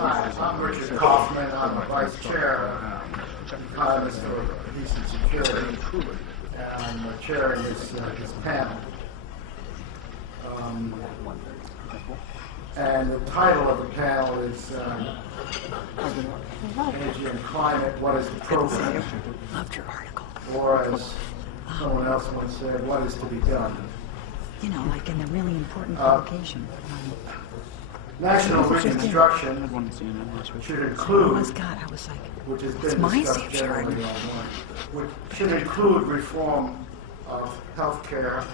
Hi, I'm Richard Kaufman. I'm the Vice Chair of Economists for Peace and Security, and I'm chairing this panel. And the title of the panel is Energy and Climate, What is Appropriate? Loved your article. Or as someone else once said, what is to be done? You know, like in a really important publication. National Reconstruction should include, I was like, which has it's been my discussed safe generally shard. online, which should include reform of health care,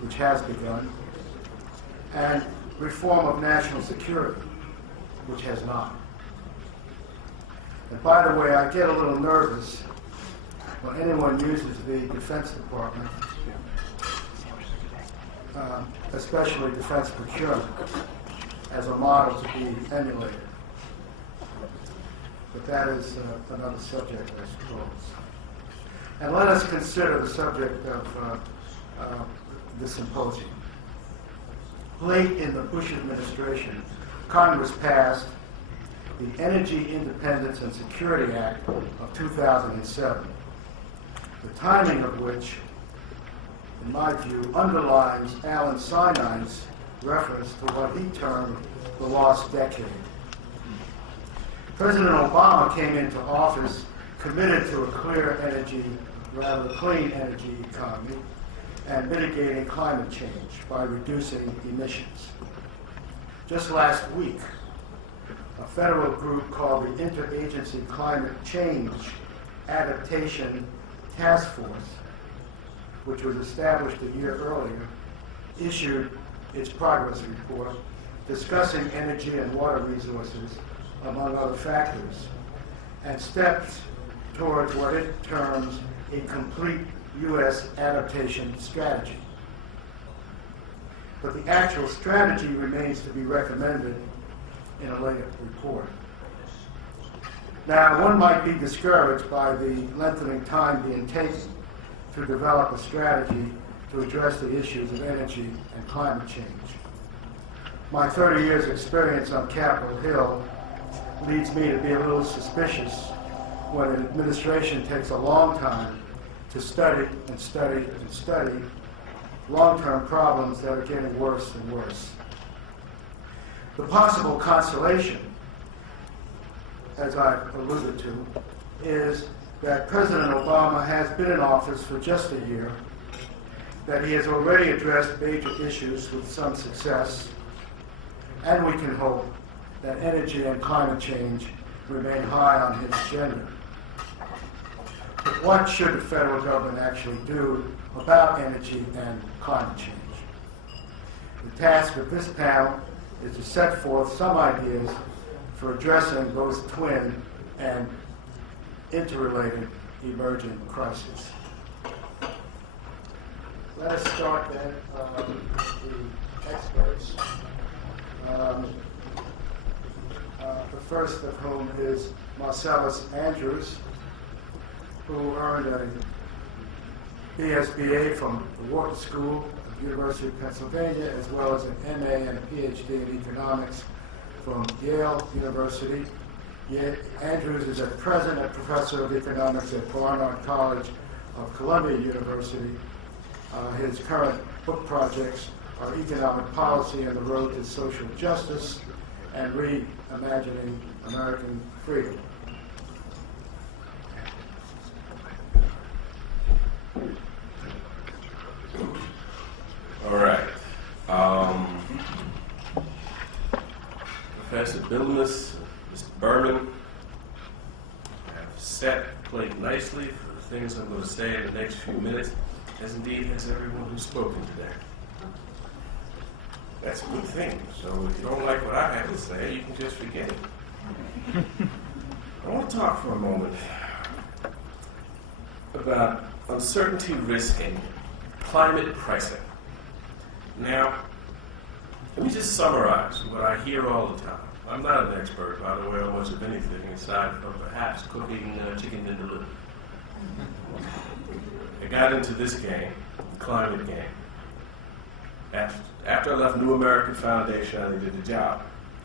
which has begun, and reform of national security, which has not. And by the way, I get a little nervous when anyone uses the Defense Department, especially defense procurement, as a model to be emulated. But that is another subject, I suppose. And let us consider the subject of the symposium. Late in the Bush administration, Congress passed the Energy Independence and Security Act of 2007, the timing of which, in my view, underlines Alan Sinai's reference to what he termed the lost decade. President Obama came into office committed to a clean energy economy and mitigating climate change by reducing emissions. Just last week, a federal group called the Interagency Climate Change Adaptation Task Force, which was established a year earlier, issued its progress report discussing energy and water resources, among other factors, and steps towards what it terms a complete U.S. adaptation strategy. But the actual strategy remains to be recommended in a later report. Now, one might be discouraged by the lengthening time being taken to develop a strategy to address the issues of energy and climate change. My 30 years experience on Capitol Hill leads me to be a little suspicious when an administration takes a long time to study and study and study long-term problems that are getting worse and worse. The possible consolation, as I've alluded to, is that President Obama has been in office for just a year, that he has already addressed major issues with some success, and we can hope that energy and climate change remain high on his agenda. But what should the federal government actually do about energy and climate change? The task of this panel is to set forth some ideas for addressing both twin and interrelated emerging crises. Let us start then with the experts. The first of whom is Marcellus Andrews, who earned a BSBA from the Wharton School of the University of Pennsylvania, as well as an MA and a PhD in economics from Yale University. Andrews is at present a professor of economics at Barnard College of Columbia University. His current book projects are Economic Policy and the Road to Social Justice and Reimagining American Freedom. All right. Professor Billmus, Mr. Berman, have set the plate nicely for the things I'm going to say in the next few minutes, as indeed has everyone who's spoken today. That's a good thing. So if you don't like what I have to say, you can just forget it. I want to talk for a moment about uncertainty risking climate pricing. Now, let me just summarize what I hear all the time. I'm not an expert, by the way, on much of anything aside from perhaps cooking chicken vindaloo. I got into this game, the climate game, after I left New American Foundation. I needed a job.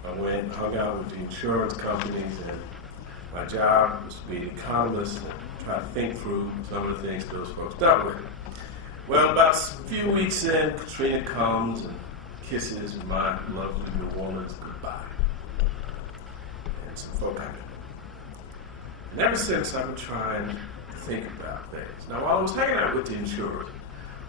I went and hung out with the insurance companies, and my job was to be an economist and try to think through some of the things those folks dealt with. Well, about a few weeks in, Katrina comes and kisses my lovely New Orleans goodbye. And some folk happen. And ever since, I've been trying to think about things. Now, while I was hanging out with the insurers,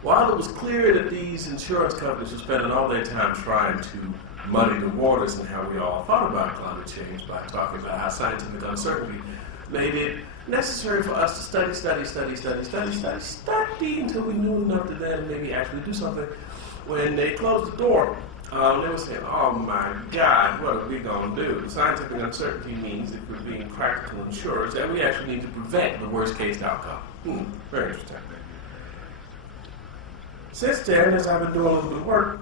while it was clear that these insurance companies were spending all their time trying to muddy the waters and how we all thought about climate change by talking about how scientific uncertainty made it necessary for us to study until we knew enough to then maybe actually do something. When they closed the door, they were saying, oh my God, what are we going to do? Scientific uncertainty means, if we're being practical insurers, that we actually need to prevent the worst case outcome. Very interesting. Since then, as I've been doing a little bit of work,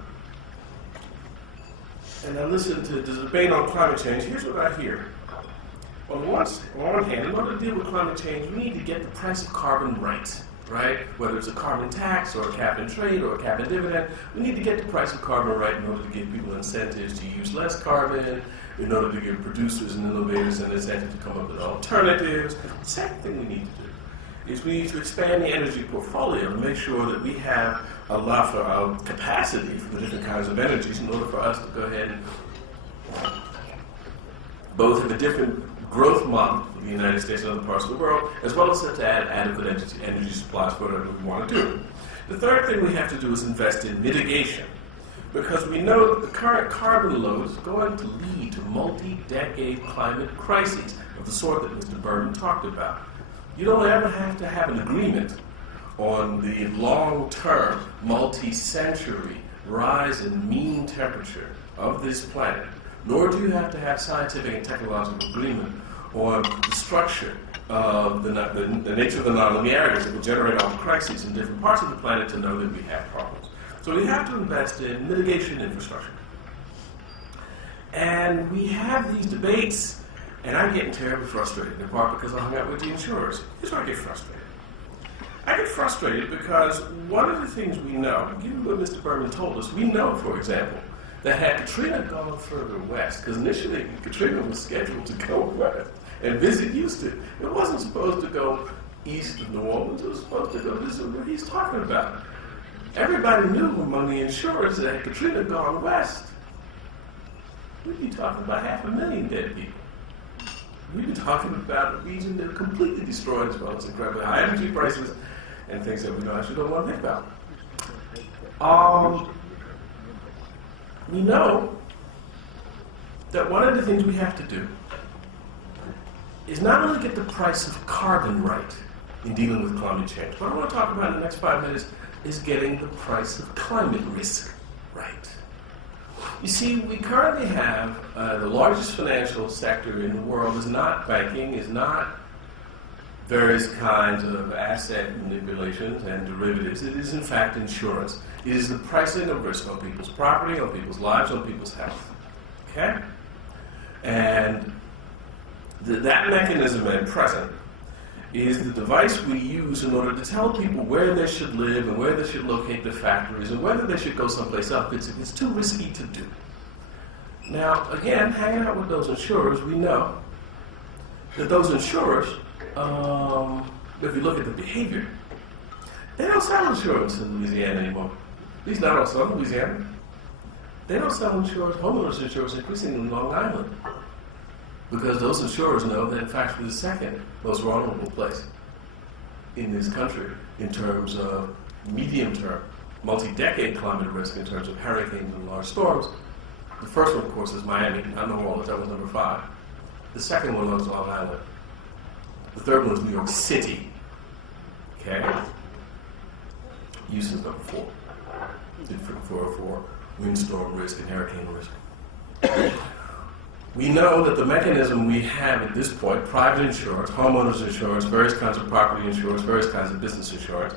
and I listen to the debate on climate change, here's what I hear. On one hand, in order to deal with climate change, we need to get the price of carbon right? Whether it's a carbon tax or a cap and trade or a cap and dividend, we need to get the price of carbon right in order to give people incentives to use less carbon, in order to give producers and innovators an incentive to come up with alternatives. The second thing we need to do is we need to expand the energy portfolio to make sure that we have enough capacity for the different kinds of energies in order for us to go ahead and both have a different growth model for the United States and other parts of the world, as well as to add adequate energy supplies for whatever we want to do. The third thing we have to do is invest in mitigation, because we know that the current carbon load is going to lead to multi-decade climate crises of the sort that Mr. Berman talked about. You don't ever have to have an agreement on the long-term, multi-century rise in mean temperature of this planet, nor do you have to have scientific and technological agreement on the structure of the nature of the nonlinearities that will generate all the crises in different parts of the planet to know that we have problems. So we have to invest in mitigation infrastructure. And we have these debates, and I'm getting terribly frustrated, in part because I hung out with the insurers. Here's where I get frustrated. I get frustrated because one of the things we know, given what Mr. Berman told us, we know, for example, that had Katrina gone further west, because initially Katrina was scheduled to go west and visit Houston. It wasn't supposed to go east of New Orleans. It was supposed to go visit where he's talking about. Everybody knew among the insurers that had Katrina gone west, we'd be talking about 500,000 dead people. We'd be talking about a region that completely destroyed, as well as incredibly high energy prices and things that we actually don't want to think about. We know that one of the things we have to do is not only get the price of carbon right in dealing with climate change, what I want to talk about in the next 5 minutes is getting the price of climate risk right. You see, we currently have the largest financial sector in the world is not banking, is not various kinds of asset manipulations and derivatives. It is, in fact, insurance. It is the pricing of risk on people's property, on people's lives, on people's health. Okay? And that mechanism at present is the device we use in order to tell people where they should live and where they should locate their factories and whether they should go someplace else. It's too risky to do. Now, again, hanging out with those insurers, we know that those insurers, if you look at the behavior, they don't sell insurance in Louisiana anymore. At least not all of Louisiana. They don't sell insurance, homeowners insurance, increasingly in Long Island. Because those insurers know that, in fact, we're the second most vulnerable place in this country in terms of medium-term, multi-decade climate risk in terms of hurricanes and large storms. The first one, of course, is Miami, not New Orleans. That was number 5. The second one was Long Island. The third one was New York City. Okay? Houston's number 4. For windstorm risk and hurricane risk. We know that the mechanism we have at this point, private insurance, homeowners insurance, various kinds of property insurance, various kinds of business insurance,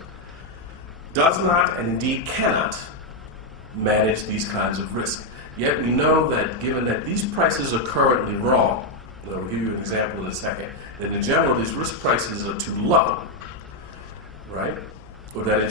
does not and indeed cannot manage these kinds of risk. Yet we know that given that these prices are currently wrong, and I'll give you an example in a second, that in general these risk prices are too low, right? Or that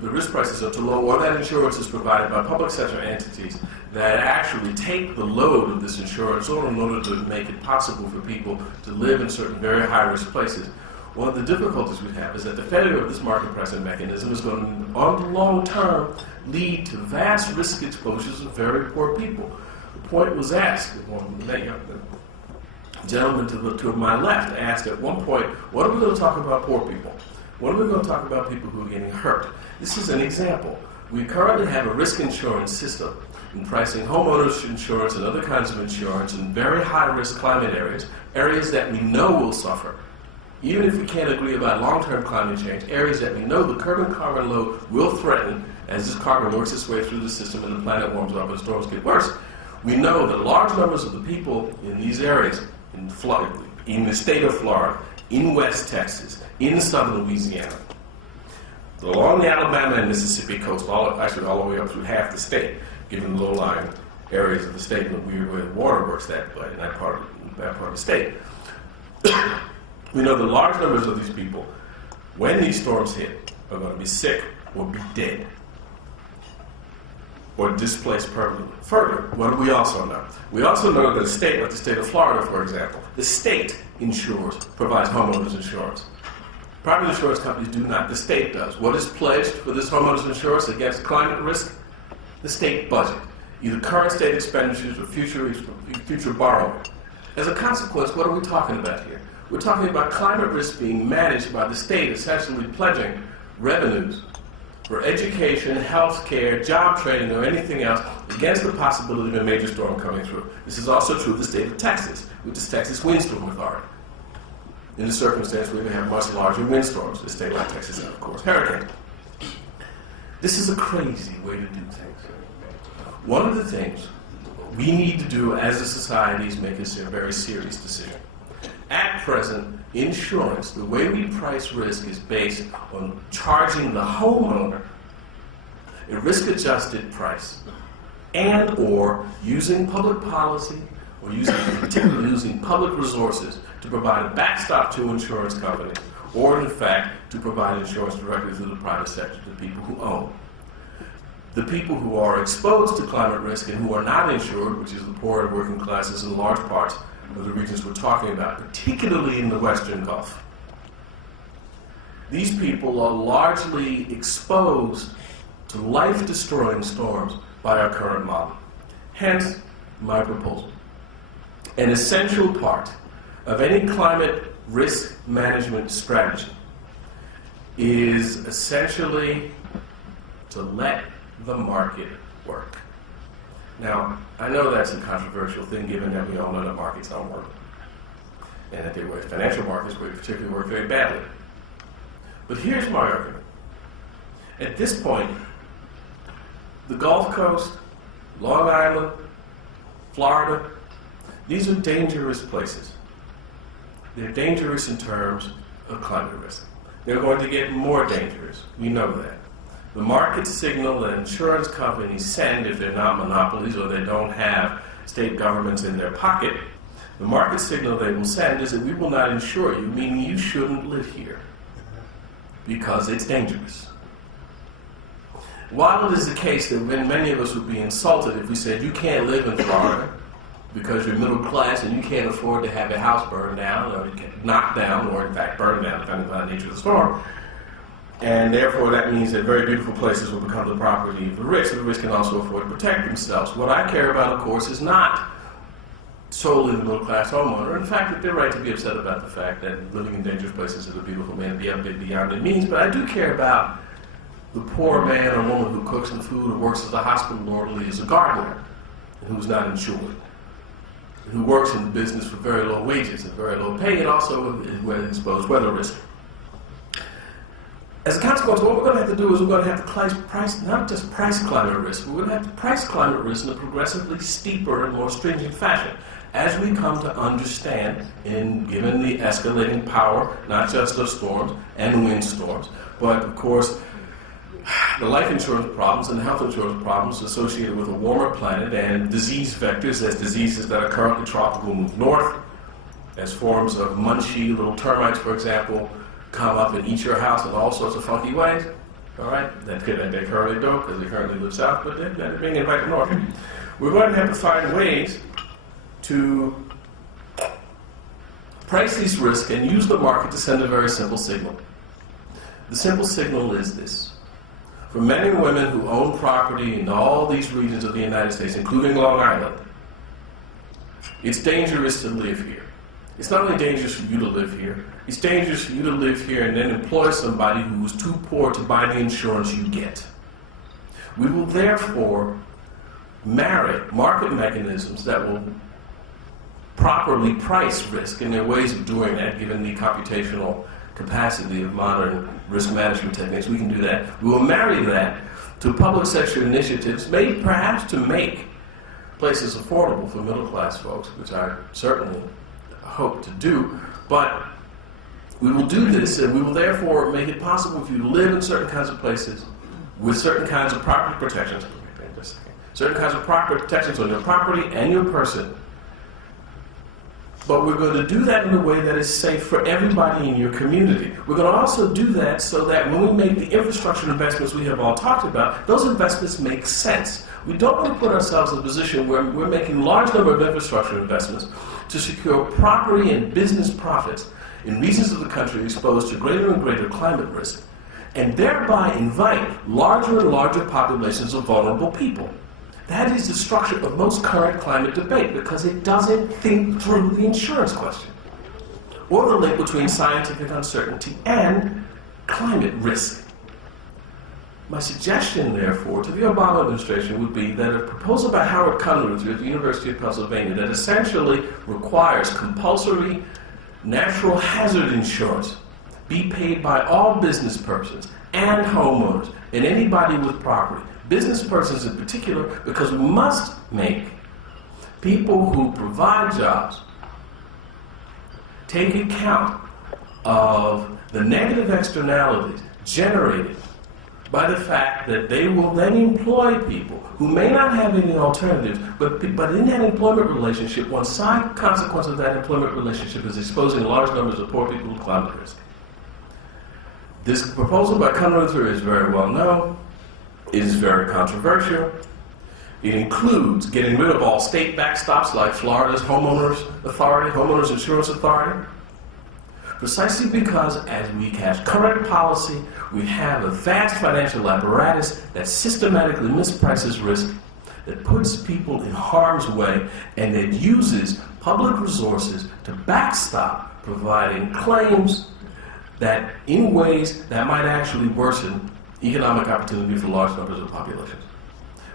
the risk prices are too low, or that insurance is provided by public sector entities that actually take the load of this insurance in order to make it possible for people to live in certain very high-risk places. One of the difficulties we have is that the failure of this market pricing mechanism is going to, on the long term, lead to vast risk exposures of very poor people. The point was asked, the gentleman to my left asked at one point, what are we going to talk about poor people? What are we going to talk about people who are getting hurt? This is an example. We currently have a risk insurance system in pricing homeowners insurance and other kinds of insurance in very high-risk climate areas, areas that we know will suffer. Even if we can't agree about long-term climate change, areas that we know the carbon load will threaten as this carbon works its way through the system and the planet warms up and storms get worse. We know that large numbers of the people in these areas, in the state of Florida, in West Texas, in southern Louisiana, along the Alabama and Mississippi coast, all the way up through half the state, given the low-lying areas of the state and the weird way the water works that way in that part of the state. We know that large numbers of these people, when these storms hit, are going to be sick or be dead or displaced permanently. Further, what do we also know? We also know that a state like the state of Florida, for example, the state provides homeowners insurance. Private insurance companies do not. The state does. What is pledged for this homeowners insurance against climate risk? The state budget, either current state expenditures or future borrowing. As a consequence, what are we talking about here? We're talking about climate risk being managed by the state, essentially pledging revenues for education, health care, job training, or anything else against the possibility of a major storm coming through. This is also true of the state of Texas, with the Texas Windstorm Authority. In the circumstance where they have much larger windstorms, a state like Texas, and of course, hurricane. This is a crazy way to do things. One of the things we need to do as a society is make a very serious decision. At present, insurance, the way we price risk is based on charging the homeowner a risk-adjusted price and or using public policy or particularly using public resources to provide a backstop to insurance companies or, in fact, to provide insurance directly through the private sector to people who own. The people who are exposed to climate risk and who are not insured, which is the poor and working classes in large parts of the regions we're talking about, particularly in the Western Gulf. These people are largely exposed to life-destroying storms by our current model. Hence, my proposal. An essential part of any climate risk management strategy is essentially to let the market work. Now, I know that's a controversial thing given that we all know that markets don't work. And that they work, financial markets particularly work very badly. But here's my argument. At this point, the Gulf Coast, Long Island, Florida, these are dangerous places. They're dangerous in terms of climate risk. They're going to get more dangerous. We know that. The market signal that insurance companies send if they're not monopolies or they don't have state governments in their pocket, the market signal they will send is that we will not insure you, meaning you shouldn't live here because it's dangerous. While it is the case that many of us would be insulted if we said you can't live in Florida because you're middle class and you can't afford to have your house burned down or knocked down or in fact burned down depending on the nature of the storm, and therefore that means that very beautiful places will become the property of the rich, so the rich can also afford to protect themselves. What I care about, of course, is not solely the middle-class homeowner. In fact, they're right to be upset about the fact that living in dangerous places is a beautiful man be a bit beyond their means, but I do care about the poor man or woman who cooks the food or works as a hospital orderly as a gardener and who's not insured, and who works in the business for very low wages and very low pay and also is exposed weather risk. As a consequence, what we're going to have to do is we're going to have to not just price climate risk, but we're going to have to price climate risk in a progressively steeper and more stringent fashion as we come to understand, given the escalating power, not just of storms and windstorms, but of course the life insurance problems and the health insurance problems associated with a warmer planet and disease vectors as diseases that are currently tropical move north, as forms of munchy little termites, for example, come up and eat your house in all sorts of funky ways. All right, that they currently don't because they currently live south, but they're being invited north. we're going to have to find ways to price these risks and use the market to send a very simple signal. The simple signal is this. For men and women who own property in all these regions of the United States, including Long Island, it's dangerous to live here. It's not only dangerous for you to live here, it's dangerous for you to live here and then employ somebody who is too poor to buy the insurance you get. We will therefore marry market mechanisms that will properly price risk, and there are ways of doing that given the computational capacity of modern risk management techniques. We can do that. We will marry that to public sector initiatives made perhaps to make places affordable for middle class folks, which I certainly hope to do, but we will do this and we will therefore make it possible for you to live in certain kinds of places with certain kinds of property protections, certain kinds of property protections on your property and your person. But we're going to do that in a way that is safe for everybody in your community. We're going to also do that so that when we make the infrastructure investments we have all talked about, those investments make sense. We don't want to put ourselves in a position where we're making large number of infrastructure investments to secure property and business profits in regions of the country exposed to greater and greater climate risk, and thereby invite larger and larger populations of vulnerable people. That is the structure of most current climate debate because it doesn't think through the insurance question or the link between scientific uncertainty and climate risk. My suggestion, therefore, to the Obama administration would be that a proposal by Howard Kunluther at the University of Pennsylvania that essentially requires compulsory natural hazard insurance be paid by all business persons and homeowners and anybody with property. Business persons in particular, because we must make people who provide jobs take account of the negative externalities generated by the fact that they will then employ people who may not have any alternatives, but in that employment relationship, one side consequence of that employment relationship is exposing large numbers of poor people to climate risk. This proposal by Kunluther is very well known. It is very controversial. It includes getting rid of all state backstops like Florida's Homeowners Insurance Authority, precisely because as we cast current policy, we have a vast financial apparatus that systematically misprices risk, that puts people in harm's way, and that uses public resources to backstop providing claims that in ways that might actually worsen economic opportunity for large numbers of populations.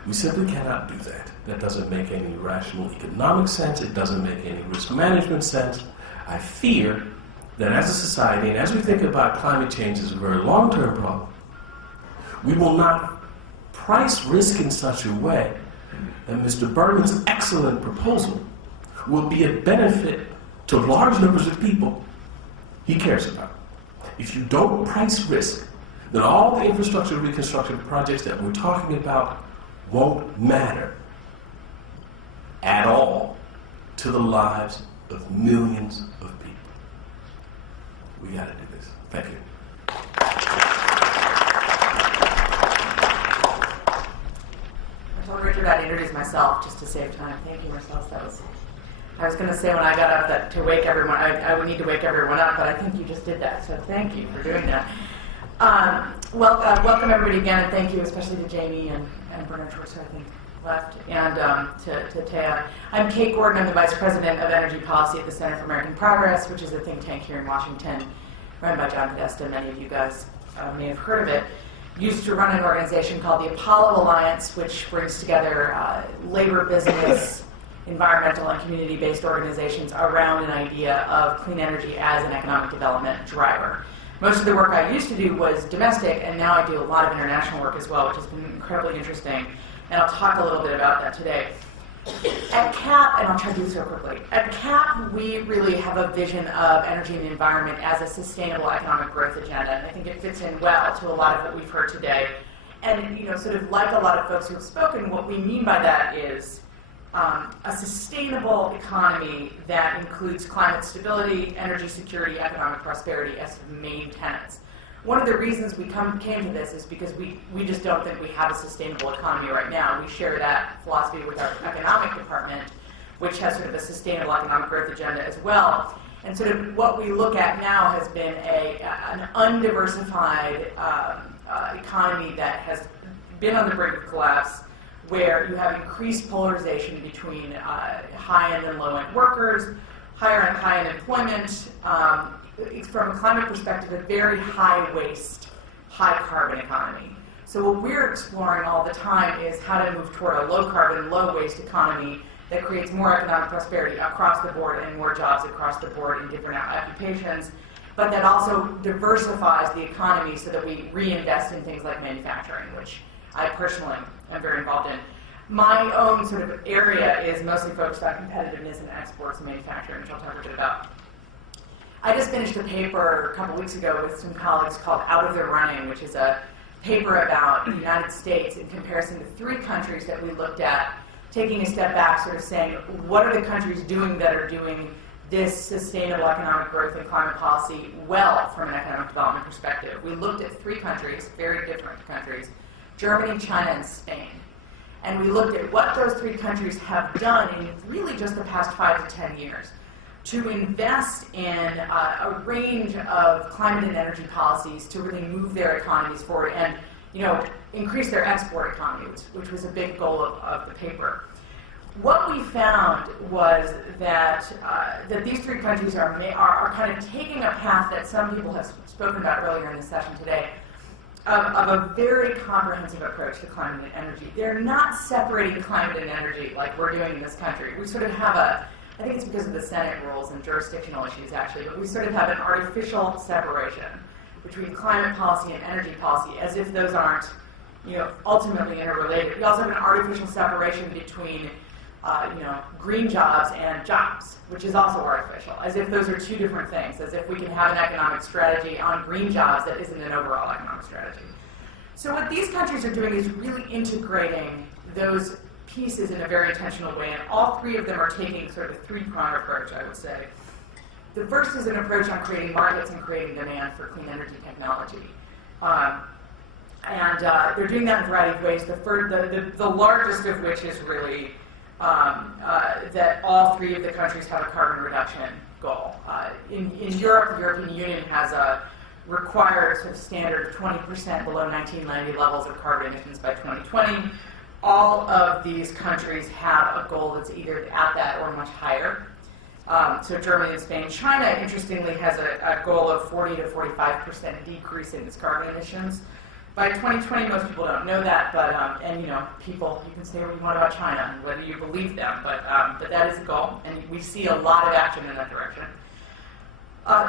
We simply cannot do that. That doesn't make any rational economic sense. It doesn't make any risk management sense. I fear that as a society, and as we think about climate change as a very long-term problem, we will not price risk in such a way that Mr. Berman's excellent proposal will be a benefit to large numbers of people he cares about. If you don't price risk, then all the infrastructure reconstruction projects that we're talking about won't matter at all to the lives of millions of people. We got to do this. Thank you. I told Richard I'd introduce myself just to save time. Thank you, Marcellus. I was going to say when I got up that to wake everyone, I would need to wake everyone up, but I think you just did that, so thank you for doing that. Welcome everybody again, and thank you especially to Jamie and Bernard Schwartz, who I think left, and to Taya. I'm Kate Gordon. I'm the Vice President of Energy Policy at the Center for American Progress, which is a think tank here in Washington, run by John Podesta. Many of you guys may have heard of it. Used to run an organization called the Apollo Alliance, which brings together labor, business, environmental, and community-based organizations around an idea of clean energy as an economic development driver. Most of the work I used to do was domestic, and now I do a lot of international work as well, which has been incredibly interesting. And I'll talk a little bit about that today. At CAP, and I'll try to do this real quickly, at CAP we really have a vision of energy and the environment as a sustainable economic growth agenda, and I think it fits in well to a lot of what we've heard today. And sort of like a lot of folks who have spoken, what we mean by that is a sustainable economy that includes climate stability, energy security, economic prosperity as the main tenets. One of the reasons we came to this is because we just don't think we have a sustainable economy right now. We share that philosophy with our economic department, which has sort of a sustainable economic growth agenda as well. And sort of what we look at now has been an undiversified economy that has been on the brink of collapse, where you have increased polarization between high-end and low-end workers, higher and high-end employment. From a climate perspective, a very high-waste, high-carbon economy. So what we're exploring all the time is how to move toward a low-carbon, low-waste economy that creates more economic prosperity across the board and more jobs across the board in different occupations, but that also diversifies the economy so that we reinvest in things like manufacturing, which I personally am very involved in. My own sort of area is mostly focused on competitiveness and exports and manufacturing, which I'll talk a bit about. I just finished a paper a couple weeks ago with some colleagues called Out of the Running, which is a paper about the United States in comparison to 3 countries that we looked at, taking a step back, sort of saying, what are the countries doing that are doing this sustainable economic growth and climate policy well from an economic development perspective? We looked at 3 countries, very different countries, Germany, China, and Spain. And we looked at what those 3 countries have done in really just the past 5 to 10 years to invest in a range of climate and energy policies to really move their economies forward and, increase their export economy, which was a big goal of the paper. What we found was that these 3 countries are kind of taking a path that some people have spoken about earlier in the session today, of a very comprehensive approach to climate and energy. They're not separating climate and energy like we're doing in this country. We sort of have I think it's because of the Senate rules and jurisdictional issues actually, but we sort of have an artificial separation between climate policy and energy policy as if those aren't, ultimately interrelated. We also have an artificial separation between green jobs and jobs, which is also artificial, as if those are 2 different things, as if we can have an economic strategy on green jobs that isn't an overall economic strategy. So what these countries are doing is really integrating those pieces in a very intentional way, and all 3 of them are taking sort of a 3-pronged approach, I would say. The first is an approach on creating markets and creating demand for clean energy technology. They're doing that in a variety of ways. The largest of which is really that all 3 of the countries have a carbon reduction goal. In Europe, the European Union has a required sort of standard of 20% below 1990 levels of carbon emissions by 2020. All of these countries have a goal that's either at that or much higher. So Germany and Spain. China, interestingly, has a goal of 40 to 45% decrease in its carbon emissions by 2020. Most people don't know that, but people, you can say what you want about China and whether you believe them, but that is the goal, and we see a lot of action in that direction.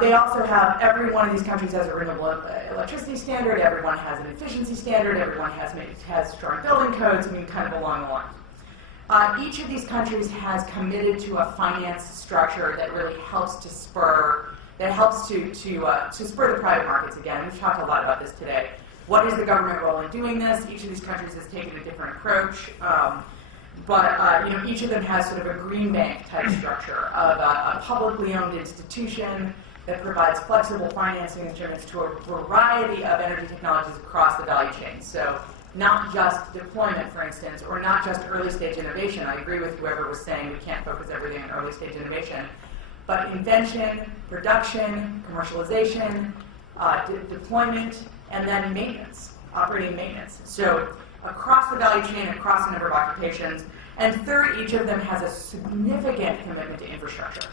They also have, every one of these countries has a renewable electricity standard, everyone has an efficiency standard, everyone has strong building codes, kind of along the line. Each of these countries has committed to a finance structure that really helps to spur the private markets again. We've talked a lot about this today. What is the government role in doing this? Each of these countries has taken a different approach. But each of them has sort of a green bank type structure of a publicly owned institution that provides flexible financing instruments to a variety of energy technologies across the value chain. So not just deployment, for instance, or not just early stage innovation. I agree with whoever was saying we can't focus everything on early stage innovation. But invention, production, commercialization, deployment, and then maintenance, operating maintenance. So across the value chain, across a number of occupations. And third, each of them has a significant commitment to infrastructure.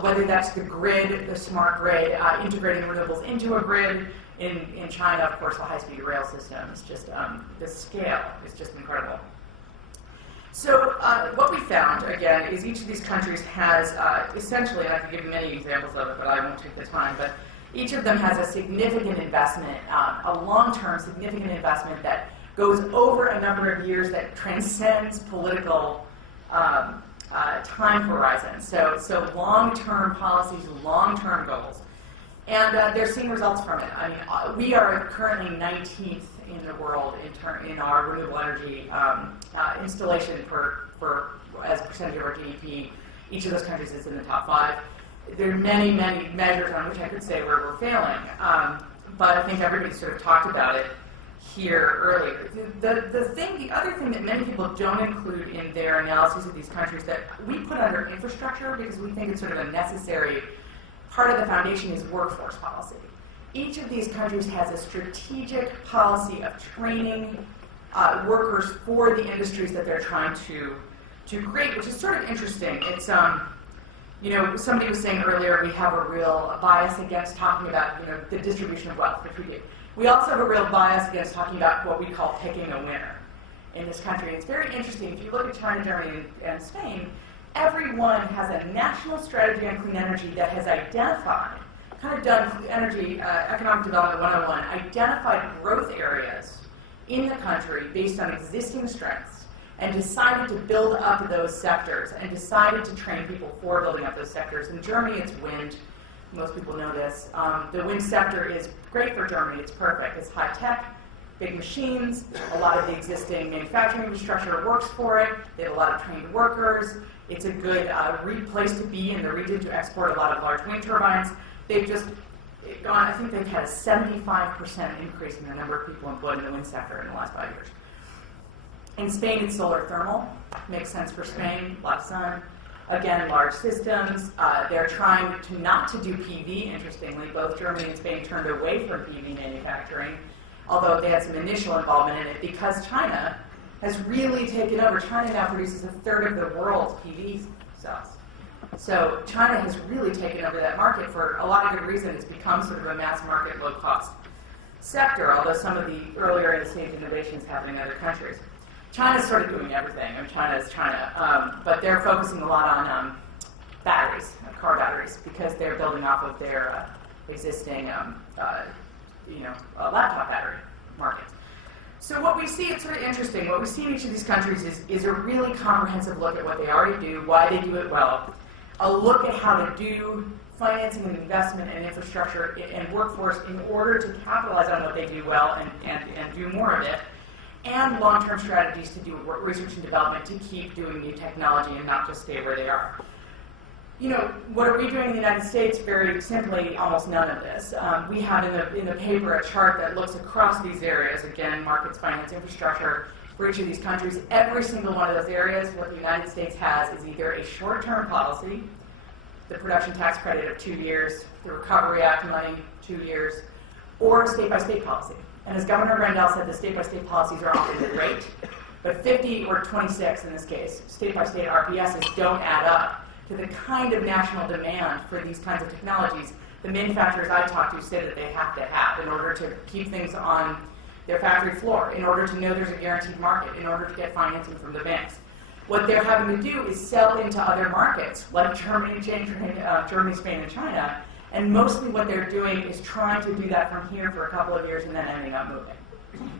Whether that's the grid, the smart grid, integrating renewables into a grid. In China, of course, the high-speed rail system is just, the scale is just incredible. So what we found, again, is each of these countries has essentially, and I can give you many examples of it, but I won't take the time, but each of them has a significant investment, a long-term significant investment that goes over a number of years that transcends political time horizons. So long-term policies, long-term goals. And they're seeing results from it. I mean, we are currently 19th in the world in our renewable energy installation as a percentage of our GDP. Each of those countries is in the top 5. There are many, many measures on which I could say where we're failing. but I think everybody sort of talked about it here earlier. The other thing that many people don't include in their analysis of these countries that we put under infrastructure because we think it's sort of a necessary part of the foundation is workforce policy. Each of these countries has a strategic policy of training workers for the industries that they're trying to create, which is sort of interesting. It's somebody was saying earlier we have a real bias against talking about the distribution of wealth, which we do. We also have a real bias against talking about what we call picking a winner in this country. It's very interesting. If you look at China, Germany, and Spain, everyone has a national strategy on clean energy that has identified, kind of done economic development 101, identified growth areas in the country based on existing strengths and decided to build up those sectors and decided to train people for building up those sectors. In Germany, it's wind. Most people know this. The wind sector is great for Germany. It's perfect. It's high tech, big machines. A lot of the existing manufacturing infrastructure works for it. They have a lot of trained workers. It's a good place to be in the region to export a lot of large wind turbines. They've just gone, I think they've had a 75% increase in the number of people employed in the wind sector in the last 5 years. In Spain, it's solar thermal. Makes sense for Spain, a lot of sun. Again, large systems. They're trying not to do PV, interestingly. Both Germany and Spain turned away from PV manufacturing, although they had some initial involvement in it because China has really taken over. China now produces a third of the world's PV cells. So China has really taken over that market for a lot of good reason. It's become sort of a mass market, low-cost sector, although some of the earlier in the stage innovations happening in other countries. China's sort of doing everything. I mean, China is China, but they're focusing a lot on batteries, car batteries, because they're building off of their existing, laptop battery market. So what we see, it's sort of interesting. What we see in each of these countries is a really comprehensive look at what they already do, why they do it well, a look at how to do financing and investment and infrastructure and workforce in order to capitalize on what they do well and do more of it, and long-term strategies to do research and development to keep doing new technology and not just stay where they are. What are we doing in the United States? Very simply, almost none of this. We have in the paper a chart that looks across these areas, again, markets, finance, infrastructure, for each of these countries. Every single one of those areas, what the United States has is either a short-term policy, the production tax credit of 2 years, the Recovery Act money, 2 years, or a state-by-state policy. And as Governor Rendell said, the state-by-state policies are often great, but 50 or 26 in this case, state-by-state RPSs don't add up to the kind of national demand for these kinds of technologies the manufacturers I talk to say that they have to have in order to keep things on their factory floor, in order to know there's a guaranteed market, in order to get financing from the banks. What they're having to do is sell into other markets, like Germany, Spain, and China, and mostly what they're doing is trying to do that from here for a couple of years and then ending up moving.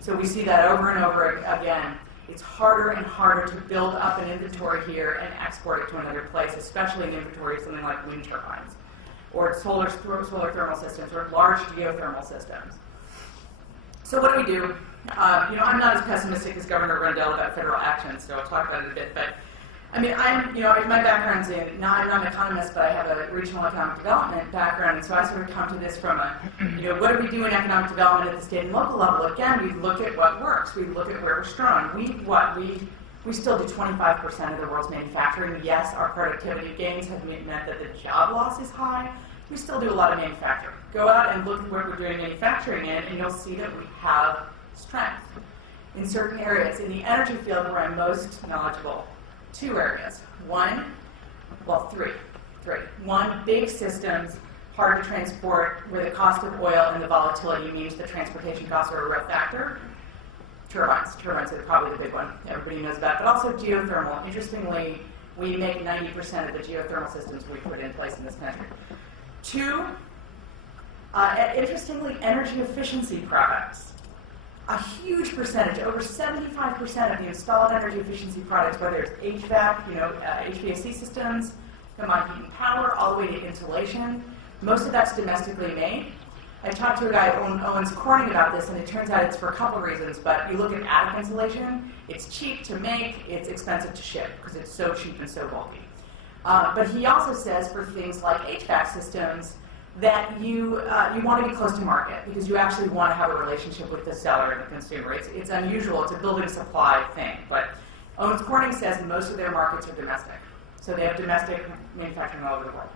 So we see that over and over again. It's harder and harder to build up an inventory here and export it to another place, especially an inventory of something like wind turbines, or solar thermal systems, or large geothermal systems. So what do we do? I'm not as pessimistic as Governor Rendell about federal action, so I'll talk about it a bit. But I mean, my background's I'm not an economist, but I have a regional economic development background, and so I sort of come to this from what do we do in economic development at the state and local level? Again, we look at what works. We look at where we're strong. We still do 25% of the world's manufacturing. Yes, our productivity gains have meant that the job loss is high. We still do a lot of manufacturing. Go out and look at what we're doing manufacturing in, and you'll see that we have strength in certain areas. In the energy field, where I'm most knowledgeable, 2 areas. Three. One, big systems, hard to transport, where the cost of oil and the volatility means the transportation costs are a real factor. Turbines are probably the big one everybody knows about, but also geothermal. Interestingly, we make 90% of the geothermal systems we put in place in this country. 2, interestingly, energy efficiency products. A huge percentage, over 75% of the installed energy efficiency products, whether it's HVAC, HVAC systems, combined heat and power, all the way to insulation, most of that's domestically made. I talked to a guy at Owens Corning about this, and it turns out it's for a couple of reasons, but you look at attic insulation, it's cheap to make, it's expensive to ship, because it's so cheap and so bulky. But he also says for things like HVAC systems, that you want to be close to market because you actually want to have a relationship with the seller and the consumer. It's unusual. It's a building supply thing, but Owens Corning says most of their markets are domestic. So they have domestic manufacturing all over the world.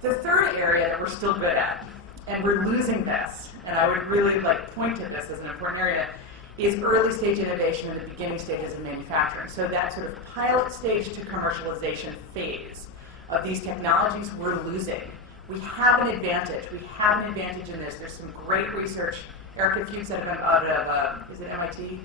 The third area that we're still good at, and we're losing this, and I would really point to this as an important area, is early stage innovation in the beginning stages of manufacturing. So that sort of pilot stage to commercialization phase of these technologies, we're losing. We have an advantage. We have an advantage in this. There's some great research. Erica Fuchs out of, is it MIT?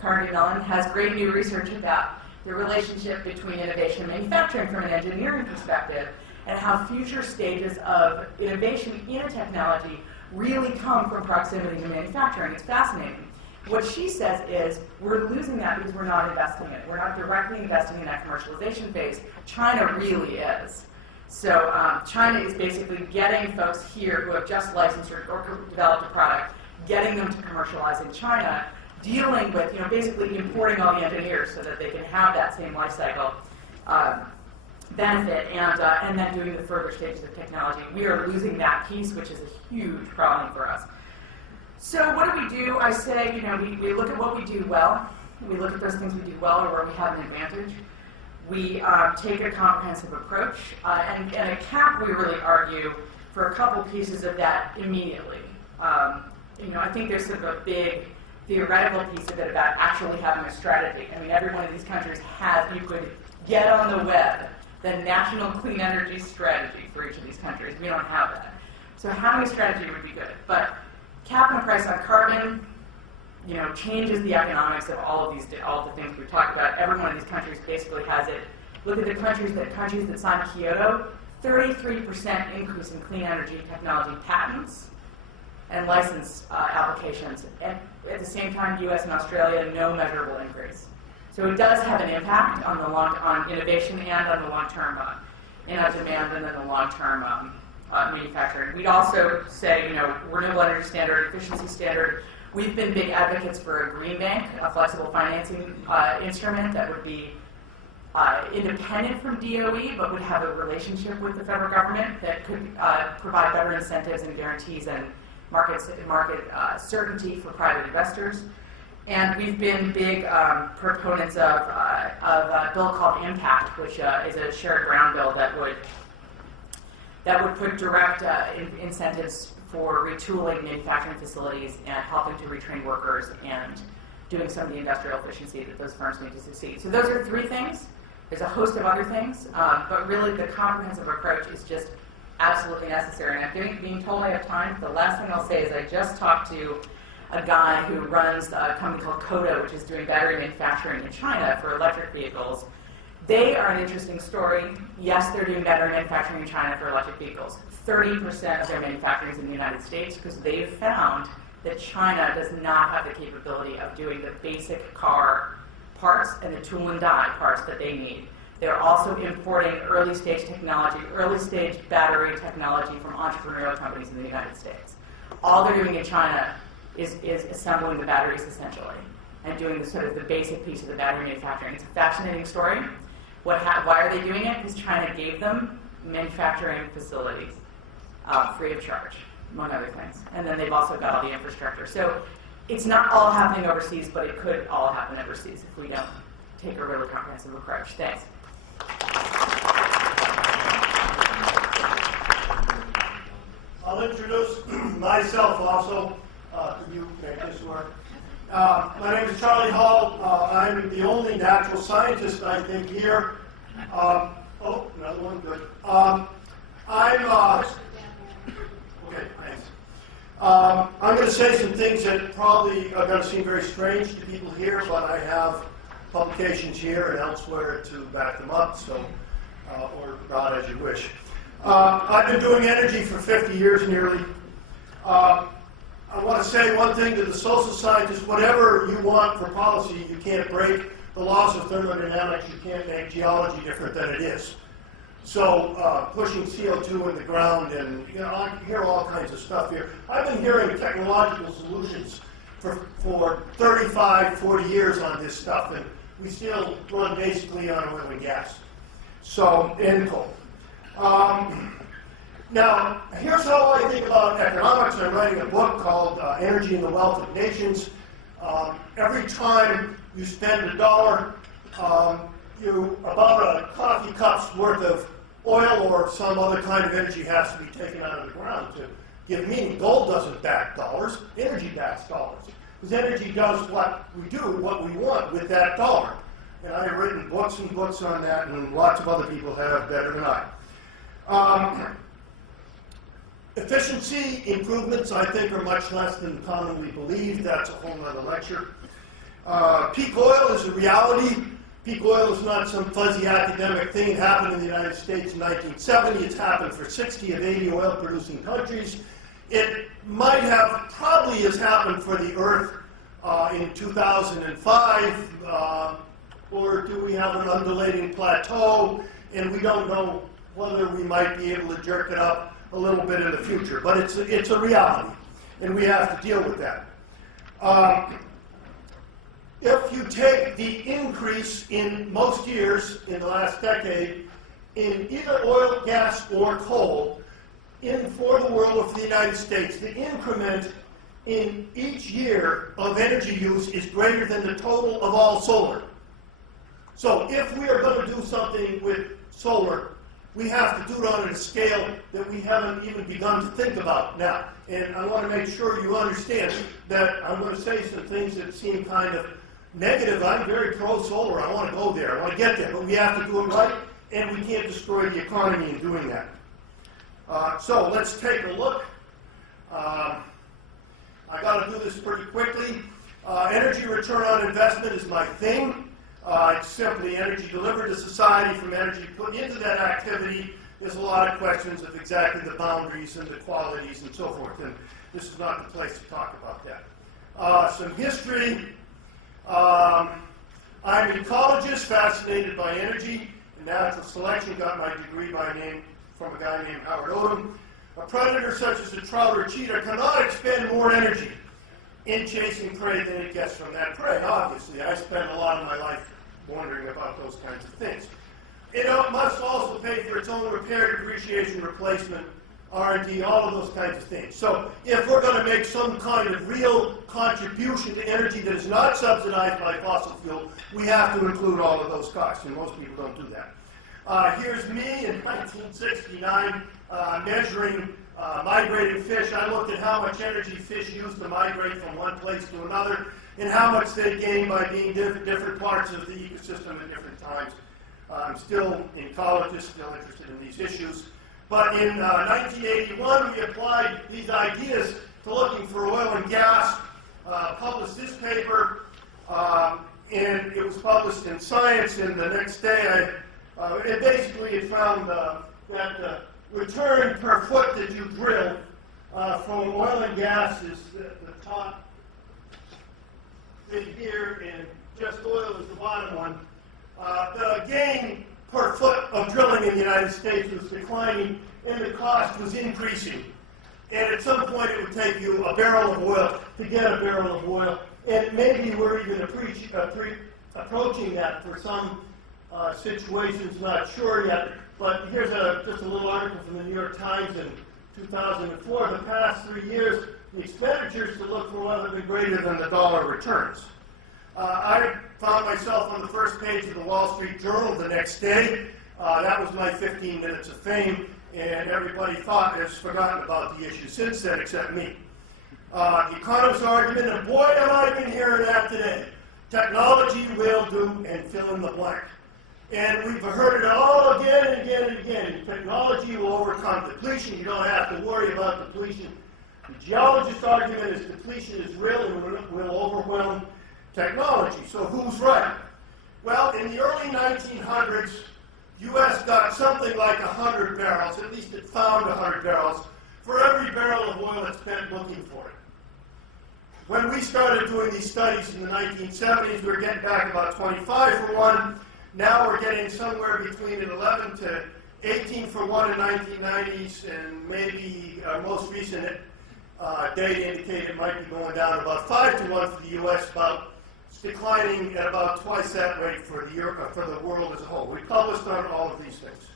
Carnegie Mellon has great new research about the relationship between innovation and manufacturing from an engineering perspective and how future stages of innovation in a technology really come from proximity to manufacturing. It's fascinating. What she says is we're losing that because we're not investing in it. We're not directly investing in that commercialization phase. China really is. So China is basically getting folks here who have just licensed or developed a product, getting them to commercialize in China, dealing with, basically importing all the engineers so that they can have that same life cycle benefit and then doing the further stages of technology. We are losing that piece, which is a huge problem for us. So what do? I say, we look at what we do well. We look at those things we do well or where we have an advantage. We take a comprehensive approach. And at CAP, we really argue for a couple pieces of that immediately. I think there's sort of a big theoretical piece of it about actually having a strategy. I mean, every one of these countries has, you could get on the web, the national clean energy strategy for each of these countries. We don't have that. So having a strategy would be good. But cap and price on carbon, changes the economics of all of the things we talked about. Every one of these countries basically has it. Look at the countries that signed Kyoto, 33% increase in clean energy technology patents and license applications. And at the same time, U.S. and Australia, no measurable increase. So it does have an impact on innovation and on the long-term demand and then the long-term manufacturing. We'd also say, renewable energy standard, efficiency standard. We've been big advocates for a green bank, a flexible financing instrument that would be independent from DOE, but would have a relationship with the federal government that could provide better incentives and guarantees and market certainty for private investors. And we've been big proponents of a bill called Impact, which is a shared ground bill that would put direct incentives for retooling manufacturing facilities and helping to retrain workers and doing some of the industrial efficiency that those firms need to succeed. So those are three things. There's a host of other things, but really the comprehensive approach is just absolutely necessary. And I'm being told I have time. The last thing I'll say is I just talked to a guy who runs a company called Coda, which is doing battery manufacturing in China for electric vehicles. They are an interesting story. Yes, they're doing battery manufacturing in China for electric vehicles. 30% of their manufacturing is in the United States because they've found that China does not have the capability of doing the basic car parts and the tool and die parts that they need. They're also importing early stage technology, early stage battery technology from entrepreneurial companies in the United States. All they're doing in China is assembling the batteries essentially and doing the basic piece of the battery manufacturing. It's a fascinating story. Why are they doing it? Because China gave them manufacturing facilities free of charge, among other things. And then they've also got all the infrastructure. So it's not all happening overseas, but it could all happen overseas if we don't take a really comprehensive approach. Thanks. I'll introduce myself also. Can you make this work? My name is Charlie Hall. I'm the only natural scientist, I think, here. Another one, good. Okay, thanks. I'm going to say some things that probably are going to seem very strange to people here, but I have publications here and elsewhere to back them up, so, or not as you wish. I've been doing energy for 50 years nearly. I want to say one thing to the social scientists: whatever you want for policy, you can't break the laws of thermodynamics. You can't make geology different than it is. So pushing CO2 in the ground, and I hear all kinds of stuff here. I've been hearing technological solutions for 35, 40 years on this stuff, and we still run basically on oil and gas. So, end quote. Now, here's how I think about economics. I'm writing a book called Energy and the Wealth of Nations. Every time you spend $1, about a coffee cup's worth of oil or some other kind of energy has to be taken out of the ground to give meaning. Gold doesn't back dollars, energy backs dollars. Because energy does what we do, what we want with that dollar. And I have written books and books on that, and lots of other people have better than I. Efficiency improvements, I think, are much less than commonly believed. That's a whole other lecture. Peak oil is a reality. Peak oil is not some fuzzy academic thing. It happened in the United States in 1970. It's happened for 60 of 80 oil-producing countries. It might have, probably has happened for the Earth in 2005, or do we have an undulating plateau, and we don't know whether we might be able to jerk it up a little bit in the future. But it's a reality, and we have to deal with that. If you take the increase in most years in the last decade in either oil, gas, or coal for the world or for the United States, the increment in each year of energy use is greater than the total of all solar. So if we are going to do something with solar, we have to do it on a scale that we haven't even begun to think about now. And I want to make sure you understand that I'm going to say some things that seem kind of negative. I'm very pro-solar. I want to go there. I want to get there. But we have to do it right, and we can't destroy the economy in doing that. So let's take a look. I got to do this pretty quickly. Energy return on investment is my thing. It's simply energy delivered to society from energy put into that activity. There's a lot of questions of exactly the boundaries and the qualities and so forth, and this is not the place to talk about that. Some history. I'm an ecologist fascinated by energy and natural selection. Got my degree from a guy named Howard Odom. A predator such as a trout or cheetah cannot expend more energy in chasing prey than it gets from that prey. Obviously, I spend a lot of my life wondering about those kinds of things. It must also pay for its own repair, depreciation, replacement, R&D, all of those kinds of things. So if we're going to make some kind of real contribution to energy that is not subsidized by fossil fuel, we have to include all of those costs, and most people don't do that. Here's me in 1969 measuring migrating fish. I looked at how much energy fish use to migrate from one place to another and how much they gain by being different parts of the ecosystem at different times. I'm still an ecologist, still interested in these issues. But in 1981, we applied these ideas to looking for oil and gas, published this paper, and it was published in Science, and the next day it found that the return per foot that you drill from oil and gas is the top thing here, and just oil is the bottom one. The gain per foot of drilling in the United States was declining, and the cost was increasing. And at some point, it would take you a barrel of oil to get a barrel of oil, and maybe we're even approaching that for some situations, not sure yet. But here's just a little article from the New York Times in 2004. The past 3 years, the expenditures to look for oil have been greater than the dollar returns. I found myself on the first page of the Wall Street Journal the next day. That was my 15 minutes of fame, and everybody has forgotten about the issue since then, except me. The economist's argument, and boy, have I been hearing that today. Technology will do, and fill in the blank. And we've heard it all again and again and again. Technology will overcome depletion. You don't have to worry about depletion. The geologist's argument is depletion is real and will overwhelm technology. So who's right? Well, in the early 1900s, U.S. got something like 100 barrels, at least it found 100 barrels, for every barrel of oil it spent looking for it. When we started doing these studies in the 1970s, we were getting back about 25 for one. Now we're getting somewhere between an 11 to 18 for one in 1990s, and maybe our most recent data indicate it might be going down about 5 to 1 for the U.S., it's declining at about twice that rate for the world as a whole. We published on all of these things.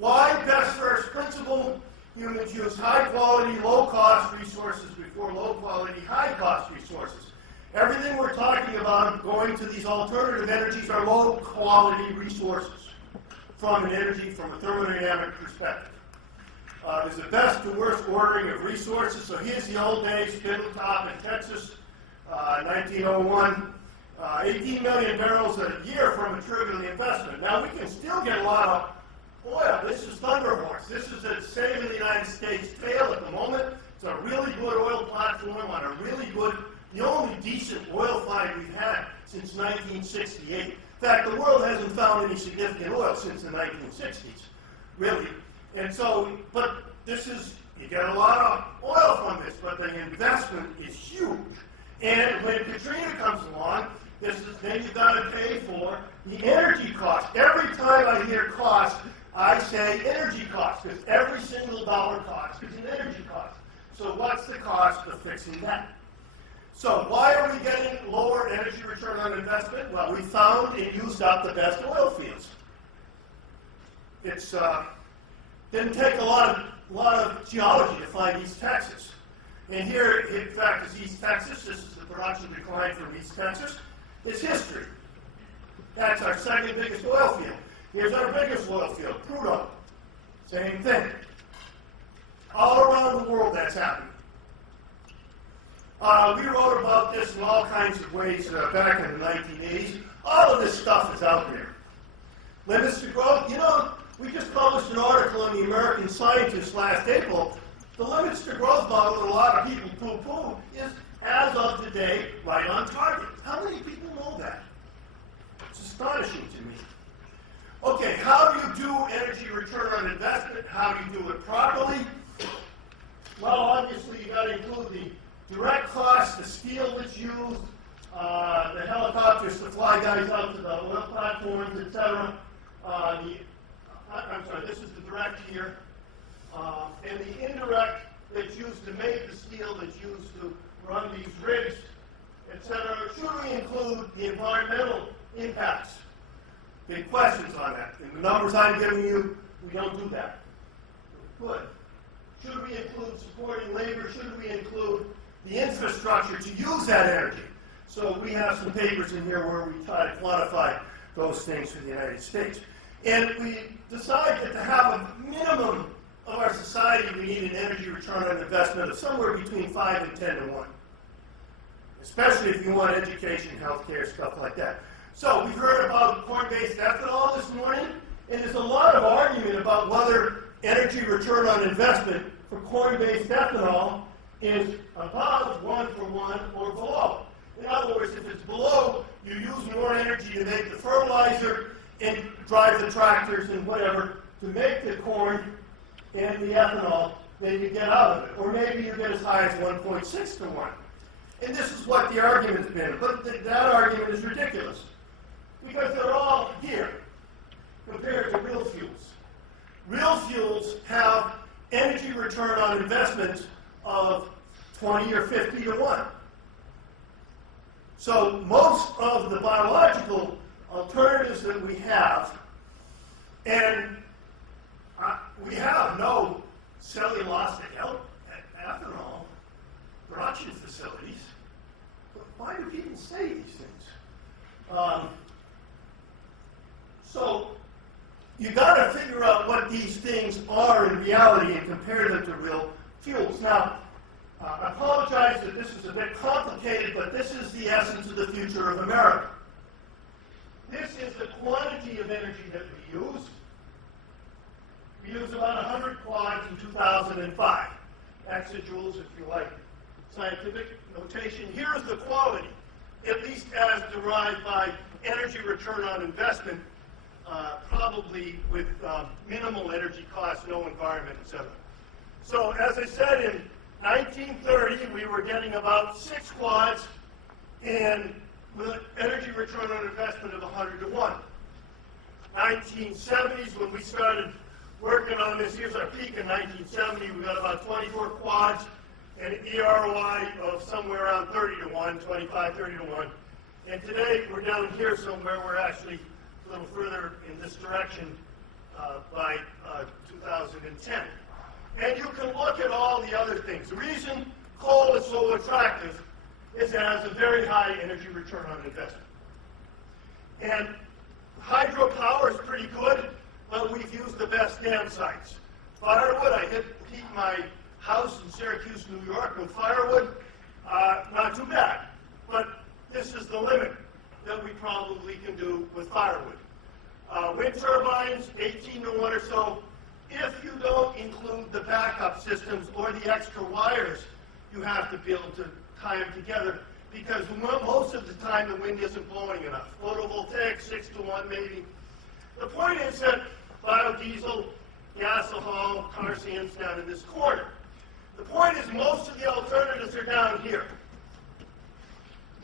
Why? Best first principle. humans use high-quality, low-cost resources before low-quality, high-cost resources. Everything we're talking about going to these alternative energies are low-quality resources from a thermodynamic perspective. There's a best to worst ordering of resources. So here's the old days, Spindletop in Texas, 1901. 18 million barrels a year from a trivial investment. Now, we can still get a lot of oil. This is Thunder Horse. This is a state of the United States tail at the moment. It's a really good oil platform on a really good, the only decent oil find we've had since 1968. In fact, the world hasn't found any significant oil since the 1960s, really. And so, but this is, you get a lot of oil from this, but the investment is huge. And when Katrina comes along, then you've got to pay for the energy cost. Every time I hear cost, I say energy cost, because every single dollar cost is an energy cost. So what's the cost of fixing that? So why are we getting lower energy return on investment? Well, we found and used up the best oil fields. It's didn't take a lot of geology to find East Texas. And here, in fact, is East Texas. This is the production decline from East Texas. It's history. That's our second biggest oil field. Here's our biggest oil field, Prudhoe. Same thing. All around the world that's happening. We wrote about this in all kinds of ways back in the 1980s. All of this stuff is out there. Limits to growth. You know, we just published an article in the American Scientist last April. The limits to growth model that a lot of people poo-poo is, as of today, right on target. How many people know that? It's astonishing to me. Okay, how do you do energy return on investment? How do you do it properly? Well, obviously, you've got to include the direct cost, the steel that's used, the helicopters to fly guys out to the oil platforms, etc. I'm sorry, this is the direct here. And the indirect that's used to make the steel that's used to run these rigs, etc. Should we include the environmental impacts? Big questions on that. In the numbers I'm giving you, we don't do that. Good. Should we include supporting labor? Should we include the infrastructure to use that energy? So we have some papers in here where we try to quantify those things for the United States. And we decided to have a minimum of our society, we need an energy return on investment of somewhere between 5 and 10 to 1. Especially if you want education, healthcare, stuff like that. So we've heard about corn-based ethanol this morning, and there's a lot of argument about whether energy return on investment for corn-based ethanol is above 1 for 1 or below. In other words, if it's below, you use more energy to make the fertilizer and drive the tractors and whatever to make the corn and the ethanol than you get out of it. Or maybe you get as high as 1.6 to 1. And this is what the argument's been. But that argument is ridiculous. Because they're all here compared to real fuels. Real fuels have energy return on investment of 20 or 50 to 1. So most of the biological alternatives that we have, and we have no cellulosic ethanol production facilities. But why do people say these things? So you got to figure out what these things are in reality and compare them to real fuels. Now, I apologize that this is a bit complicated, but this is the essence of the future of America. This is the quantity of energy that we use. We use about 100 quads in 2005. Exajoules, if you like scientific notation. Here is the quality, at least as derived by energy return on investment, probably with minimal energy costs, no environment, etc. So as I said, in 1930, we were getting about 6 quads and with energy return on investment of 100 to 1. 1970s, when we started working on this, here's our peak in 1970, we got about 24 quads and an EROI of somewhere around 30 to 1, 25, 30 to 1. And today, we're down here somewhere, we're actually a little further in this direction by 2010. And you can look at all the other things. The reason coal is so attractive is it has a very high energy return on investment. And hydropower is pretty good, but we've used the best damn sites. Firewood, I heat my house in Syracuse, New York with firewood. Not too bad, but this is the limit that we probably can do with firewood. Wind turbines, 18 to 1 or so. If you don't include the backup systems or the extra wires, you have to be able to tie them together because most of the time the wind isn't blowing enough. Photovoltaic, 6 to 1 maybe. The point is that biodiesel, gasohol, tar sands down in this corner. The point is most of the alternatives are down here.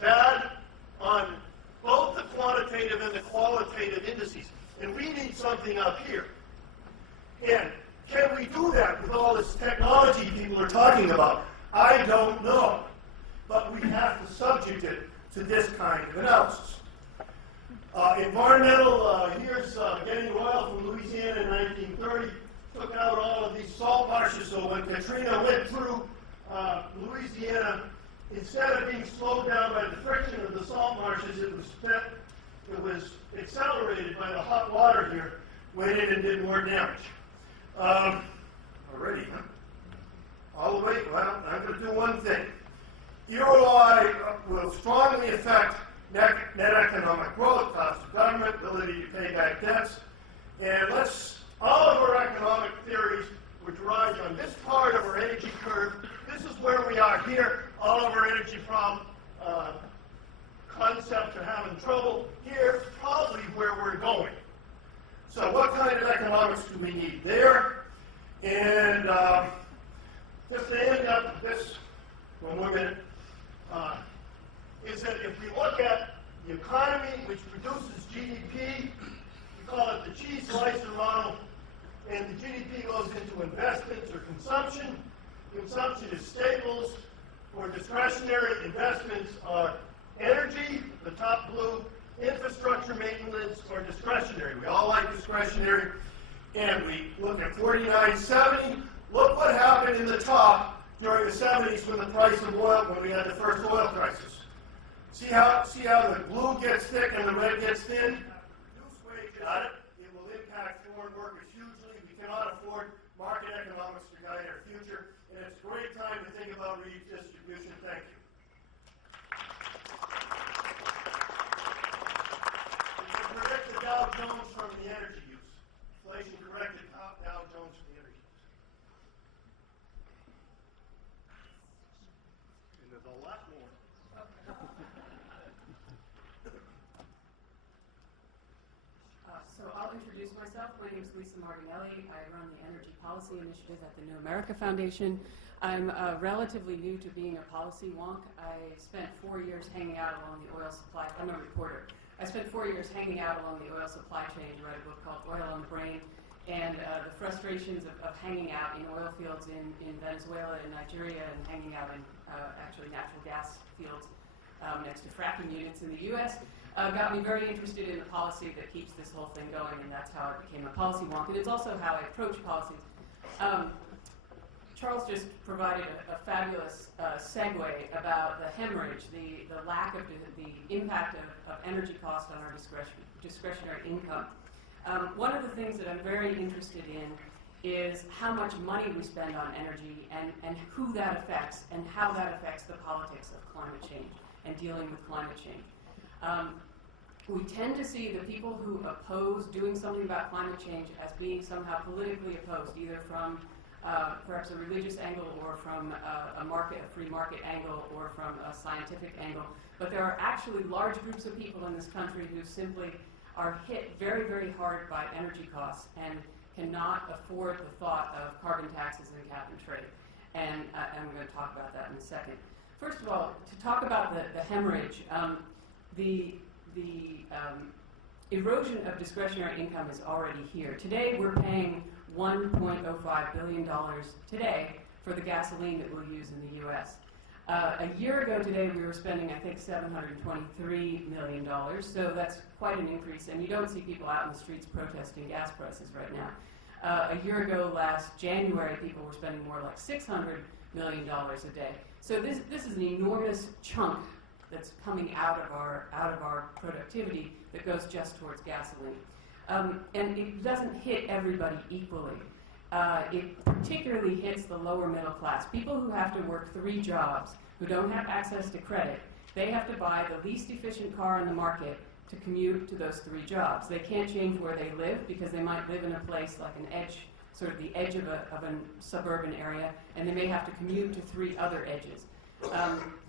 Bad on both the quantitative and the qualitative indices. And we need something up here. And can we do that with all this technology people are talking about? I don't know. But we have to subject it to this kind of analysis. Environmental, here's getting oil from Louisiana in 1930, took out all of these salt marshes, so when Katrina went through Louisiana, instead of being slowed down by the friction of the salt marshes, it was accelerated by the hot water here, went in and did more damage. Already, huh? All the way, well, I'm going to do one thing. EROI will strongly affect net economic growth, cost of government, ability to pay back debts, and all of our economic theories were derived on this part of our energy curve. This is where we are here. All of our energy problem concepts are having trouble. Here, probably where we're going. So what kind of economics do we need there? And just to end up with this, one more minute, is that if we look at the economy, which produces GDP, we call it the cheese slicer model, and the GDP goes into investments or consumption. Consumption is staples, or discretionary investments are energy, the top blue, infrastructure maintenance, or discretionary. We all like discretionary. And we look at 49.70. Look what happened in the top during the 70s when the price of oil, when we had the first oil crisis. See how the blue gets thick and the red gets thin? Reduce wage, got it? It will impact foreign workers hugely. We cannot afford market economics to guide our future. And it's a great time to think about redistribution. Thank you. We can predict the Dow Jones from the energy use. Inflation corrected Dow Jones from the energy use. And there's a lot more. So I'll introduce myself. My name is Lisa Martinelli. I run the Energy Policy Initiative at the New America Foundation. I'm relatively new to being a policy wonk. I spent 4 years hanging out along the oil supply. I'm a reporter. I spent 4 years hanging out along the oil supply chain to write a book called Oil on the Brain, and the frustrations of hanging out in oil fields in Venezuela and Nigeria and hanging out in actually natural gas fields next to fracking units in the U.S. Got me very interested in the policy that keeps this whole thing going, and that's how I became a policy wonk. And it's also how I approach policies. Charles just provided a fabulous segue about the hemorrhage, the lack of the impact of energy cost on our discretionary income. One of the things that I'm very interested in is how much money we spend on energy and who that affects and how that affects the politics of climate change and dealing with climate change. We tend to see the people who oppose doing something about climate change as being somehow politically opposed, either from perhaps a religious angle or from a free market angle or from a scientific angle. But there are actually large groups of people in this country who simply are hit very, very hard by energy costs and cannot afford the thought of carbon taxes and cap and trade. And I'm going to talk about that in a second. First of all, to talk about the hemorrhage, the erosion of discretionary income is already here. Today, we're paying $1.05 billion today for the gasoline that we'll use in the U.S. A year ago today, we were spending, I think, $723 million, so that's quite an increase, and you don't see people out in the streets protesting gas prices right now. A year ago, last January, people were spending more like $600 million a day. So this is an enormous chunk that's coming out of our productivity that goes just towards gasoline. And it doesn't hit everybody equally. It particularly hits the lower middle class. People who have to work 3 jobs, who don't have access to credit, they have to buy the least efficient car in the market to commute to those 3 jobs. They can't change where they live because they might live in a place like an edge, sort of the edge of a suburban area, and they may have to commute to 3 other edges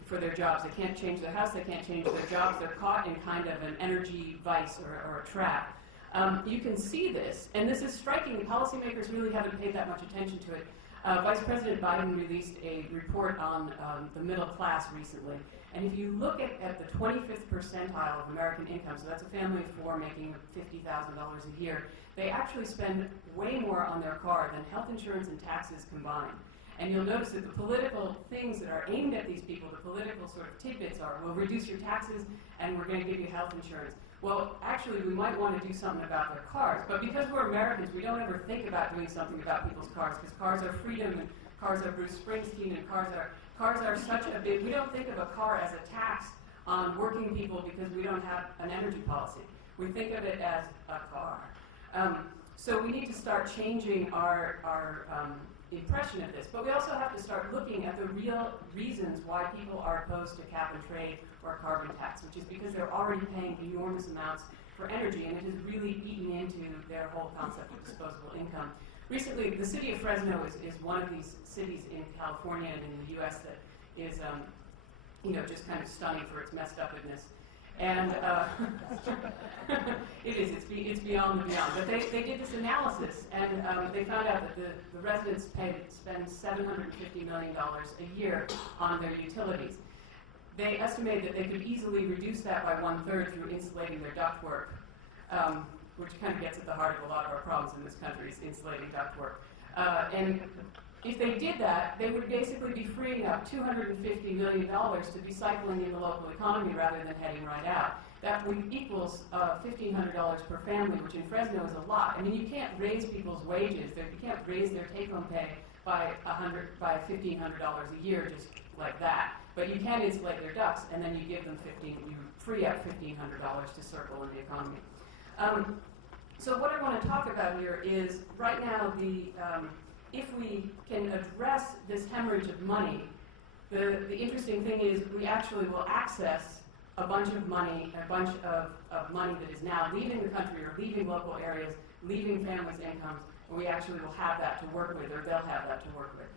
for their jobs. They can't change their house, they can't change their jobs. They're caught in kind of an energy vice or a trap. You can see this, and this is striking. Policymakers really haven't paid that much attention to it. Vice President Biden released a report on the middle class recently, and if you look at the 25th percentile of American income, so that's a family of 4 making $50,000 a year, they actually spend way more on their car than health insurance and taxes combined. And you'll notice that the political things that are aimed at these people, the political sort of tidbits are, we'll reduce your taxes and we're going to give you health insurance. Well, actually, we might want to do something about their cars, but because we're Americans, we don't ever think about doing something about people's cars, because cars are freedom, and cars are Bruce Springsteen, and cars are such a big, we don't think of a car as a tax on working people because we don't have an energy policy. We think of it as a car. So we need to start changing our impression of this, but we also have to start looking at the real reasons why people are opposed to cap and trade or carbon tax, which is because they're already paying enormous amounts for energy, and it has really eaten into their whole concept of disposable income. Recently, the city of Fresno is one of these cities in California and in the U.S. that is, just kind of stunning for its messed upness. And it's beyond the beyond. But they did this analysis, and they found out that the residents spend $750 million a year on their utilities. They estimate that they could easily reduce that by 1/3 through insulating their ductwork, which kind of gets at the heart of a lot of our problems in this country, is insulating ductwork. And if they did that, they would basically be freeing up $250 million to be cycling in the local economy rather than heading right out. That would equals $1,500 per family, which in Fresno is a lot. I mean, you can't raise people's wages. You can't raise their take-home pay by $1,500 a year just like that. But you can insulate their ducts, and then you give them you free up $1,500 to circle in the economy. So what I want to talk about here is right now if we can address this hemorrhage of money, the interesting thing is we actually will access a bunch of money that is now leaving the country or leaving local areas, leaving families' incomes, and we actually will have that to work with, or they'll have that to work with.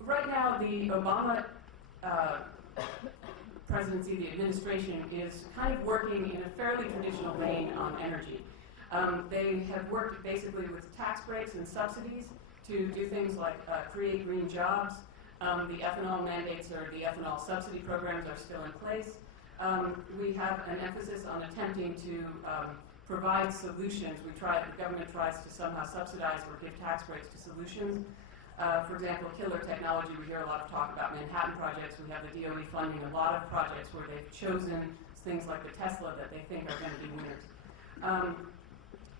Right now, the Obama presidency, the administration, is kind of working in a fairly traditional vein on energy. They have worked basically with tax breaks and subsidies to do things like create green jobs. The ethanol mandates or the ethanol subsidy programs are still in place. We have an emphasis on attempting to provide solutions. The government tries to somehow subsidize or give tax breaks to solutions. For example, killer technology, we hear a lot of talk about Manhattan projects. We have the DOE funding a lot of projects where they've chosen things like the Tesla that they think are going to be winners.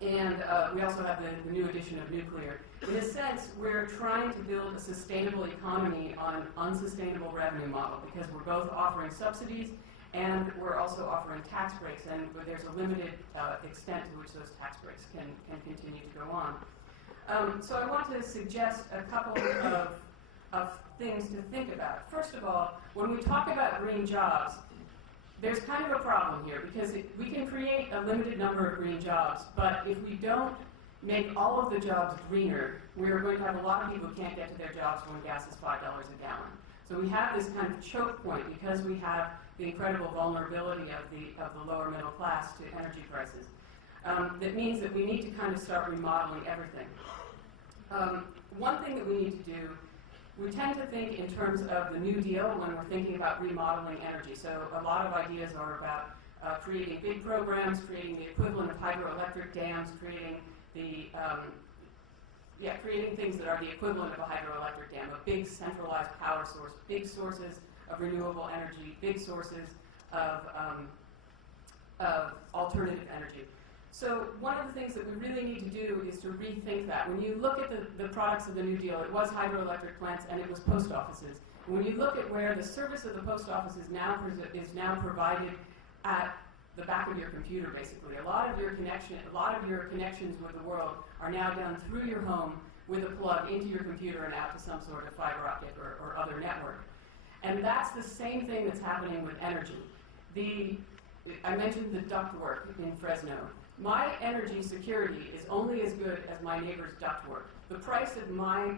And we also have the new addition of nuclear. In a sense, we're trying to build a sustainable economy on an unsustainable revenue model because we're both offering subsidies and we're also offering tax breaks, and there's a limited extent to which those tax breaks can continue to go on. So I want to suggest a couple of things to think about. First of all, when we talk about green jobs, there's kind of a problem here because we can create a limited number of green jobs, but if we don't make all of the jobs greener, we're going to have a lot of people who can't get to their jobs when gas is $5 a gallon. So we have this kind of choke point because we have the incredible vulnerability of the lower middle class to energy prices. That means that we need to kind of start remodeling everything. One thing that we need to do, we tend to think in terms of the New Deal when we're thinking about remodeling energy. So a lot of ideas are about creating big programs, creating the equivalent of hydroelectric dams, creating things that are the equivalent of a hydroelectric dam, a big centralized power source, big sources of renewable energy, big sources of alternative energy. So one of the things that we really need to do is to rethink that. When you look at the products of the New Deal, it was hydroelectric plants and it was post offices. And when you look at where the service of the post office is now provided at the back of your computer, basically. A lot of your connections with the world are now done through your home with a plug into your computer and out to some sort of fiber optic or other network. And that's the same thing that's happening with energy. I mentioned the ductwork in Fresno. My energy security is only as good as my neighbor's ductwork. The price of my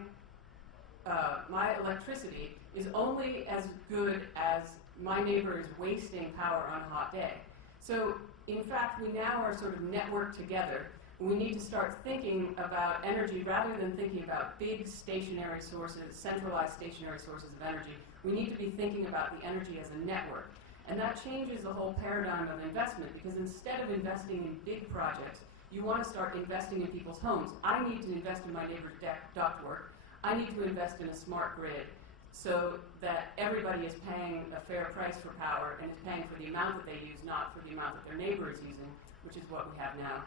electricity is only as good as my neighbor is wasting power on a hot day. So, in fact, we now are sort of networked together. We need to start thinking about energy rather than thinking about big stationary sources, centralized stationary sources of energy. We need to be thinking about the energy as a network. And that changes the whole paradigm of investment, because instead of investing in big projects, you want to start investing in people's homes. I need to invest in my neighbor's ductwork. I need to invest in a smart grid so that everybody is paying a fair price for power and is paying for the amount that they use, not for the amount that their neighbor is using, which is what we have now.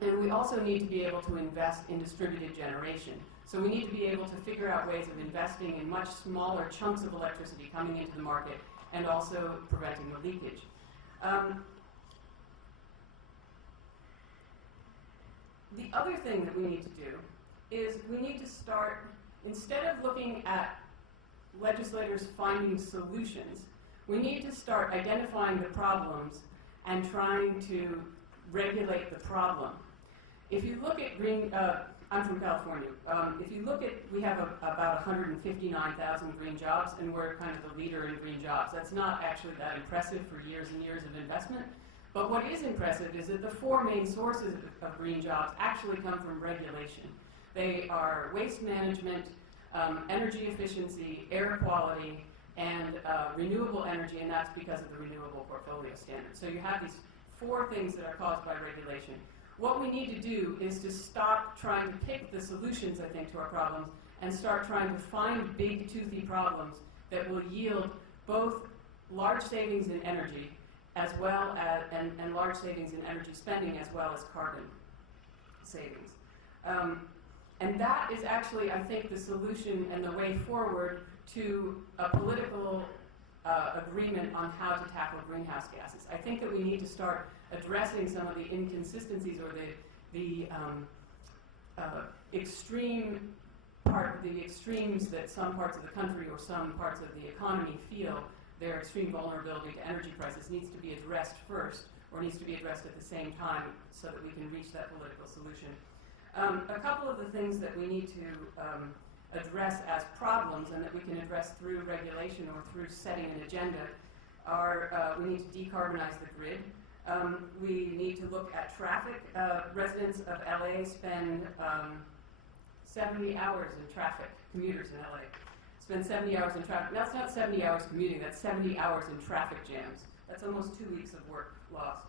And we also need to be able to invest in distributed generation. So we need to be able to figure out ways of investing in much smaller chunks of electricity coming into the market and also preventing the leakage. The other thing that we need to do is we need to start, instead of looking at legislators finding solutions, we need to start identifying the problems and trying to regulate the problem. If you look at I'm from California. If you look at, we have about 159,000 green jobs, and we're kind of the leader in green jobs. That's not actually that impressive for years and years of investment. But what is impressive is that the four main sources of green jobs actually come from regulation. They are waste management, energy efficiency, air quality, and renewable energy, and that's because of the Renewable Portfolio Standard. So you have these four things that are caused by regulation. What we need to do is to stop trying to pick the solutions, I think, to our problems and start trying to find big, toothy problems that will yield both large savings in energy as well as, and large savings in energy spending as well as carbon savings. And that is actually, I think, the solution and the way forward to a political agreement on how to tackle greenhouse gases. I think that we need to start addressing some of the inconsistencies or the extremes that some parts of the country or some parts of the economy feel their extreme vulnerability to energy prices needs to be addressed first, or needs to be addressed at the same time so that we can reach that political solution. A couple of the things that we need to address as problems and that we can address through regulation or through setting an agenda are we need to decarbonize the grid. We need to look at traffic. Residents of LA spend 70 hours in traffic, commuters in LA spend 70 hours in traffic. That's not 70 hours commuting, that's 70 hours in traffic jams. That's almost 2 weeks of work lost.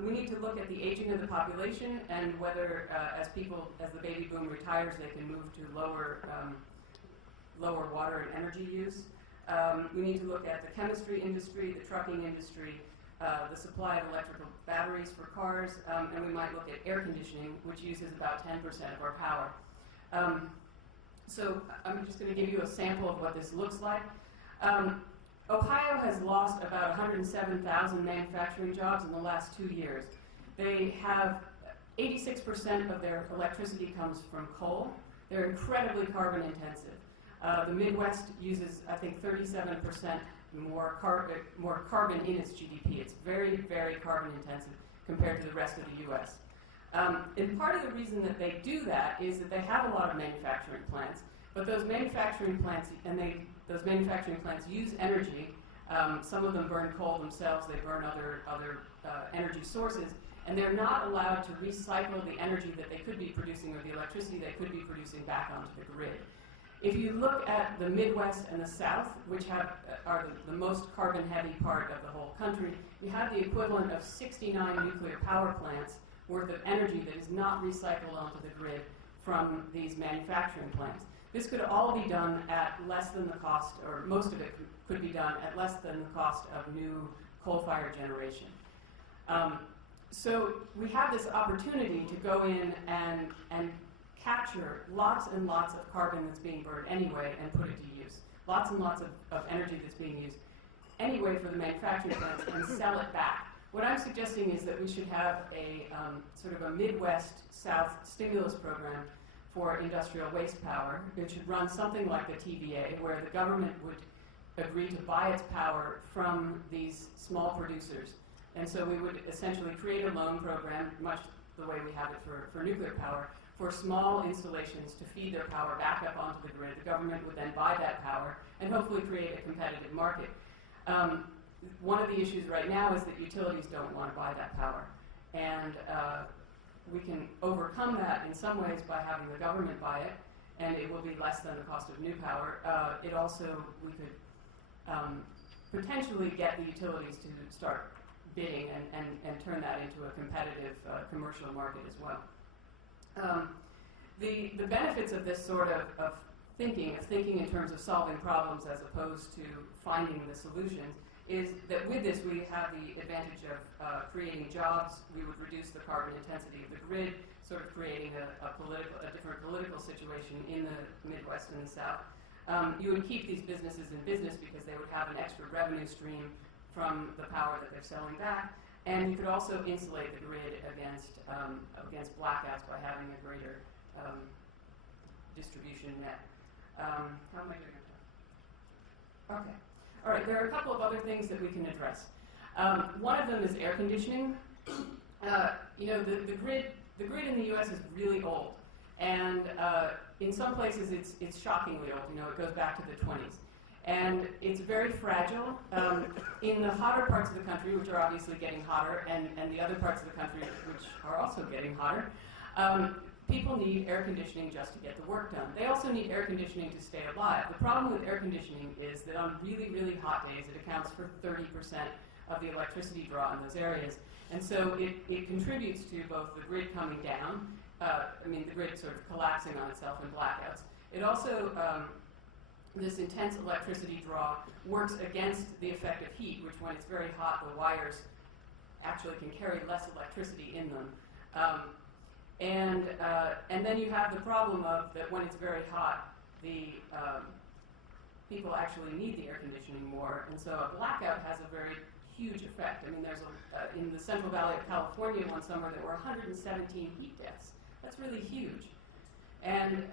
We need to look at the aging of the population and whether, as the baby boom retires, they can move to lower water and energy use. We need to look at the chemistry industry, the trucking industry, the supply of electrical batteries for cars, and we might look at air conditioning, which uses about 10% of our power. So I'm just going to give you a sample of what this looks like. Ohio has lost about 107,000 manufacturing jobs in the last 2 years. They have 86% of their electricity comes from coal. They're incredibly carbon intensive. The Midwest uses, I think, 37% more carbon in its GDP. It's very, very carbon intensive compared to the rest of the U.S. And part of the reason that they do that is that they have a lot of manufacturing plants, but those manufacturing plants use energy. Some of them burn coal themselves. They burn other energy sources, and they're not allowed to recycle the energy that they could be producing or the electricity they could be producing back onto the grid. If you look at the Midwest and the South, which are the most carbon-heavy part of the whole country, we have the equivalent of 69 nuclear power plants worth of energy that is not recycled onto the grid from these manufacturing plants. This could all be done at less than the cost, or most of it could be done at less than the cost of new coal-fired generation. So we have this opportunity to go in and capture lots and lots of carbon that's being burned anyway and put it to use. Lots and lots of energy that's being used anyway for the manufacturing plants and sell it back. What I'm suggesting is that we should have a sort of a Midwest-South stimulus program for industrial waste power. It should run something like the TVA, where the government would agree to buy its power from these small producers. And so we would essentially create a loan program, much the way we have it for nuclear power, for small installations to feed their power back up onto the grid. The government would then buy that power and hopefully create a competitive market. One of the issues right now is that utilities don't want to buy that power. And we can overcome that in some ways by having the government buy it, and it will be less than the cost of new power. It also, we could potentially get the utilities to start bidding and turn that into a competitive commercial market as well. The benefits of this sort of thinking in terms of solving problems as opposed to finding the solutions, is that with this we have the advantage of creating jobs. We would reduce the carbon intensity of the grid, sort of creating a different political situation in the Midwest and the South. You would keep these businesses in business because they would have an extra revenue stream from the power that they're selling back, and you could also insulate the grid against blackouts by having a greater distribution net. How am I doing? Okay. All right. There are a couple of other things that we can address. One of them is air conditioning. The grid in the U.S. is really old, and in some places it's shockingly old. It goes back to the 20s. And it's very fragile. In the hotter parts of the country, which are obviously getting hotter, and the other parts of the country, which are also getting hotter, people need air conditioning just to get the work done. They also need air conditioning to stay alive. The problem with air conditioning is that on really, really hot days, it accounts for 30% of the electricity draw in those areas. And so it contributes to both the grid coming down, the grid sort of collapsing on itself in blackouts. It also, this intense electricity draw works against the effect of heat, which when it's very hot, the wires actually can carry less electricity in them. And then you have the problem of that when it's very hot, the people actually need the air conditioning more, and so a blackout has a very huge effect. There's in the Central Valley of California one summer there were 117 heat deaths. That's really huge. And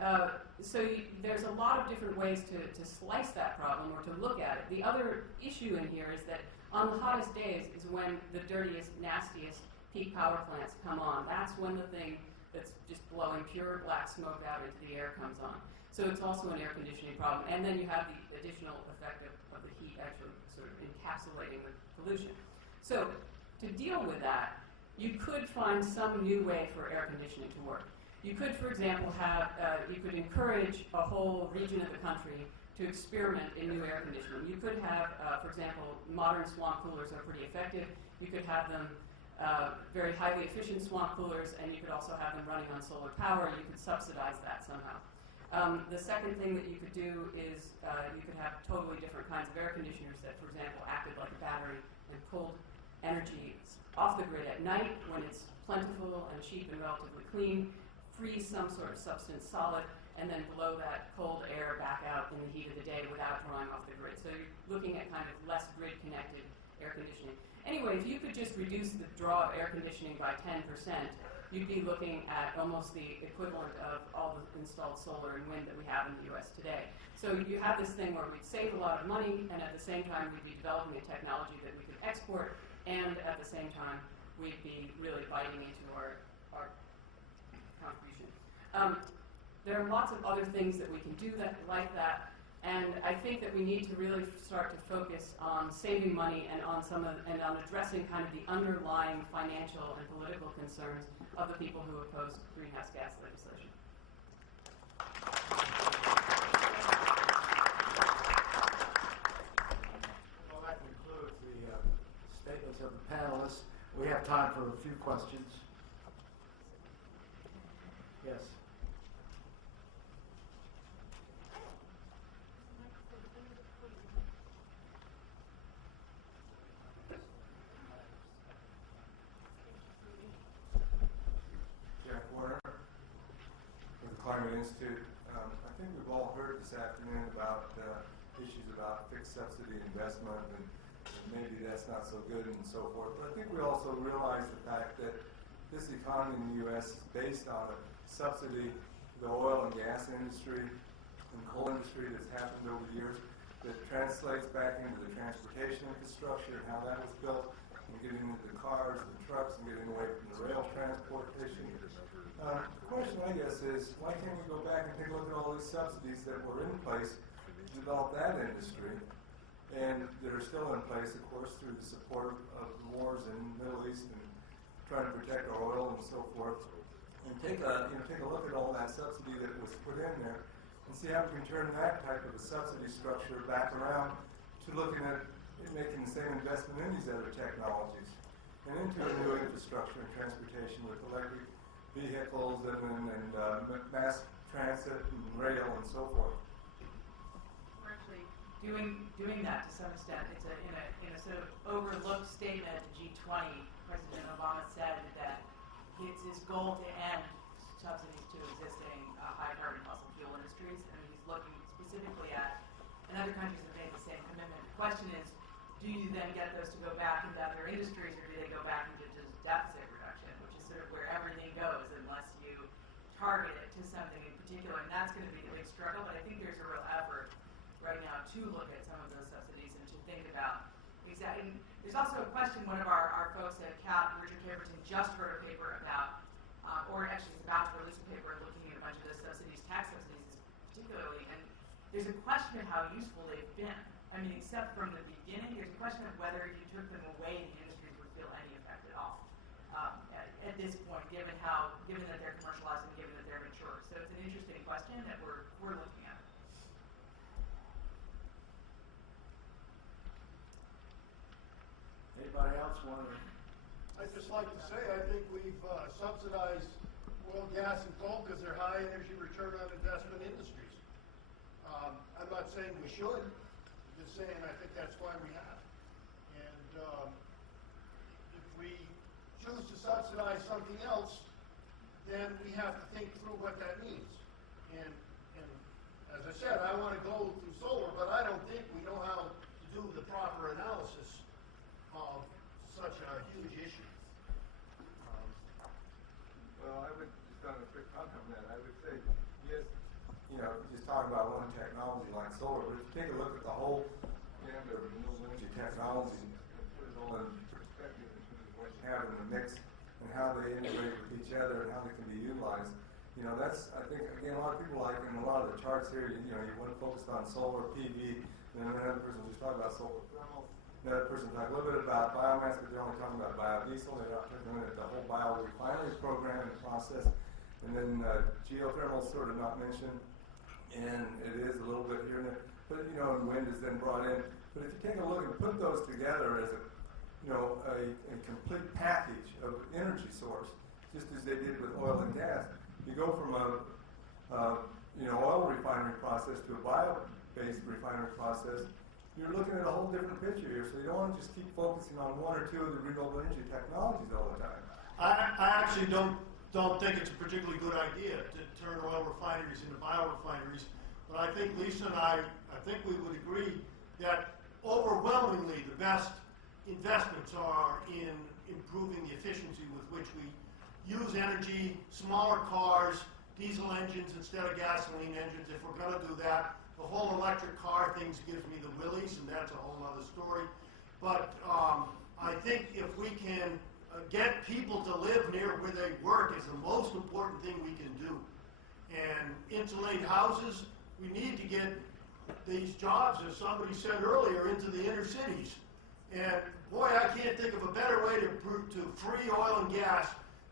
there's a lot of different ways to slice that problem or to look at it. The other issue in here is that on the hottest days is when the dirtiest, nastiest peak power plants come on. That's when the thing that's just blowing pure black smoke out into the air comes on. So it's also an air conditioning problem. And then you have the additional effect of the heat actually sort of encapsulating the pollution. So to deal with that, you could find some new way for air conditioning to work. You could, for example, you could encourage a whole region of the country to experiment in new air conditioning. You could have, for example, modern swamp coolers are pretty effective. You could have them very highly efficient swamp coolers, and you could also have them running on solar power. You could subsidize that somehow. The second thing that you could do is you could have totally different kinds of air conditioners that, for example, acted like a battery and pulled energy off the grid at night when it's plentiful and cheap and relatively clean, freeze some sort of substance solid, and then blow that cold air back out in the heat of the day without drawing off the grid. So you're looking at kind of less grid-connected air conditioning. Anyway, if you could just reduce the draw of air conditioning by 10%, you'd be looking at almost the equivalent of all the installed solar and wind that we have in the U.S. today. So you have this thing where we'd save a lot of money, and at the same time we'd be developing a technology that we could export, and at the same time we'd be really biting into our contribution. There are lots of other things that we can do like that, and I think that we need to really start to focus on saving money and on addressing kind of the underlying financial and political concerns of the people who oppose greenhouse gas legislation. Well, that concludes the statements of the panelists. We have time for a few questions. Yes. I think we've all heard this afternoon about issues about fixed subsidy investment and maybe that's not so good and so forth. But I think we also realize the fact that this economy in the U.S. is based on a subsidy to the oil and gas industry and coal industry that's happened over the years that translates back into the transportation infrastructure and how that was built and getting into the cars and the trucks and getting away from the rail transportation. The question, I guess, is why can't we go back and take a look at all these subsidies that were in place to develop that industry and that are still in place, of course, through the support of the wars in the Middle East and trying to protect our oil and so forth, and take a look at all that subsidy that was put in there and see how we can turn that type of a subsidy structure back around to looking at making the same investment in these other technologies and into a new infrastructure and transportation with electric vehicles and mass transit and rail and so forth. We're actually doing that to some extent. It's in a sort of overlooked statement at the G20. President Obama said that it's his goal to end subsidies to existing high-carbon fossil fuel industries, and he's looking specifically at, and other countries have made the same commitment. The question is, do you then get those to go back into other industries, or do they go back into just deficit reduction, which is sort of where everything goes unless you target it to something in particular, and that's going to be a big struggle, but I think there's a real effort right now to look at some of those subsidies and to think about exactly. There's also a question, one of our folks at CAP, Richard Caperton, just wrote a paper about, or actually is about to release a paper looking at a bunch of those subsidies, tax subsidies particularly, and there's a question of how useful they've been. I mean, except from the beginning, there's a question of whether if you took them away, the industries would feel any effect at all at this point, given that they're commercialized and given that they're mature. So it's an interesting question that we're looking at. Anybody else want to? I'd just like to say I think we've subsidized oil, gas, and coal because they're high energy return on investment industries. I'm not saying we should. I'm just saying I think that's why we have. And if we choose to subsidize something else, then we have to think through what that means. And as I said, I want to go through solar, but I don't think we know how to do the proper analysis of such a huge issue. Well, I would just on a quick comment on that. I would say, yes, just talk about one technology like solar, but if you take a look at the whole gamut of renewable energy technologies and put it all in perspective in terms of what you have in the mix and how they integrate with each other and how they can be utilized, that's, I think, again, a lot of people like in a lot of the charts here, you want to focus on solar, PV, and then another person just talk about solar thermal. Another person talked a little bit about biomass, but they're only talking about biodiesel. They're not talking about the whole biorefinery program and process. And then geothermal is sort of not mentioned, and it is a little bit here and there. But and wind is then brought in. But if you take a look and put those together as a complete package of energy source, just as they did with oil and gas, you go from a oil refinery process to a bio-based refinery process. You're looking at a whole different picture here, so you don't want to just keep focusing on one or two of the renewable energy technologies all the time. I actually don't think it's a particularly good idea to turn oil refineries into biorefineries, but I think Lisa and I think we would agree that overwhelmingly the best investments are in improving the efficiency with which we use energy, smaller cars, diesel engines instead of gasoline engines. If we're going to do that, the whole electric car thing gives me the willies, and that's a whole other story. But I think if we can get people to live near where they work is the most important thing we can do. And insulate houses, we need to get these jobs, as somebody said earlier, into the inner cities. And boy, I can't think of a better way to free oil and gas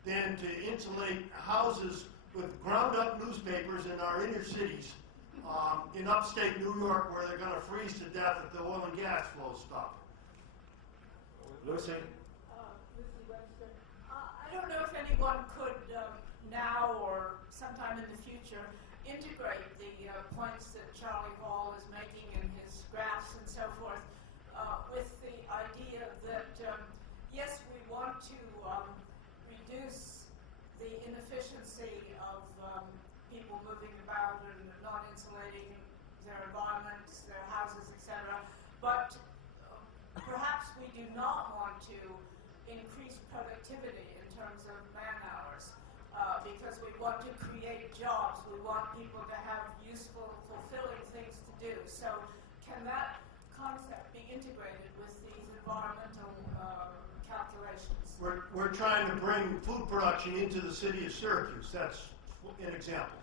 than to insulate houses with ground-up newspapers in our inner cities. In upstate New York, where they're going to freeze to death if the oil and gas flows stop. Lucy? Lucy Webster. I don't know if anyone could now or sometime in the future integrate the points that Charlie Hall is making in his graphs and so forth with the idea that, yes, we want to reduce the inefficiency of people moving about and their environments, their houses, etc. But perhaps we do not want to increase productivity in terms of man hours because we want to create jobs. We want people to have useful, fulfilling things to do. So can that concept be integrated with these environmental calculations? We're trying to bring food production into the city of Syracuse. That's an example.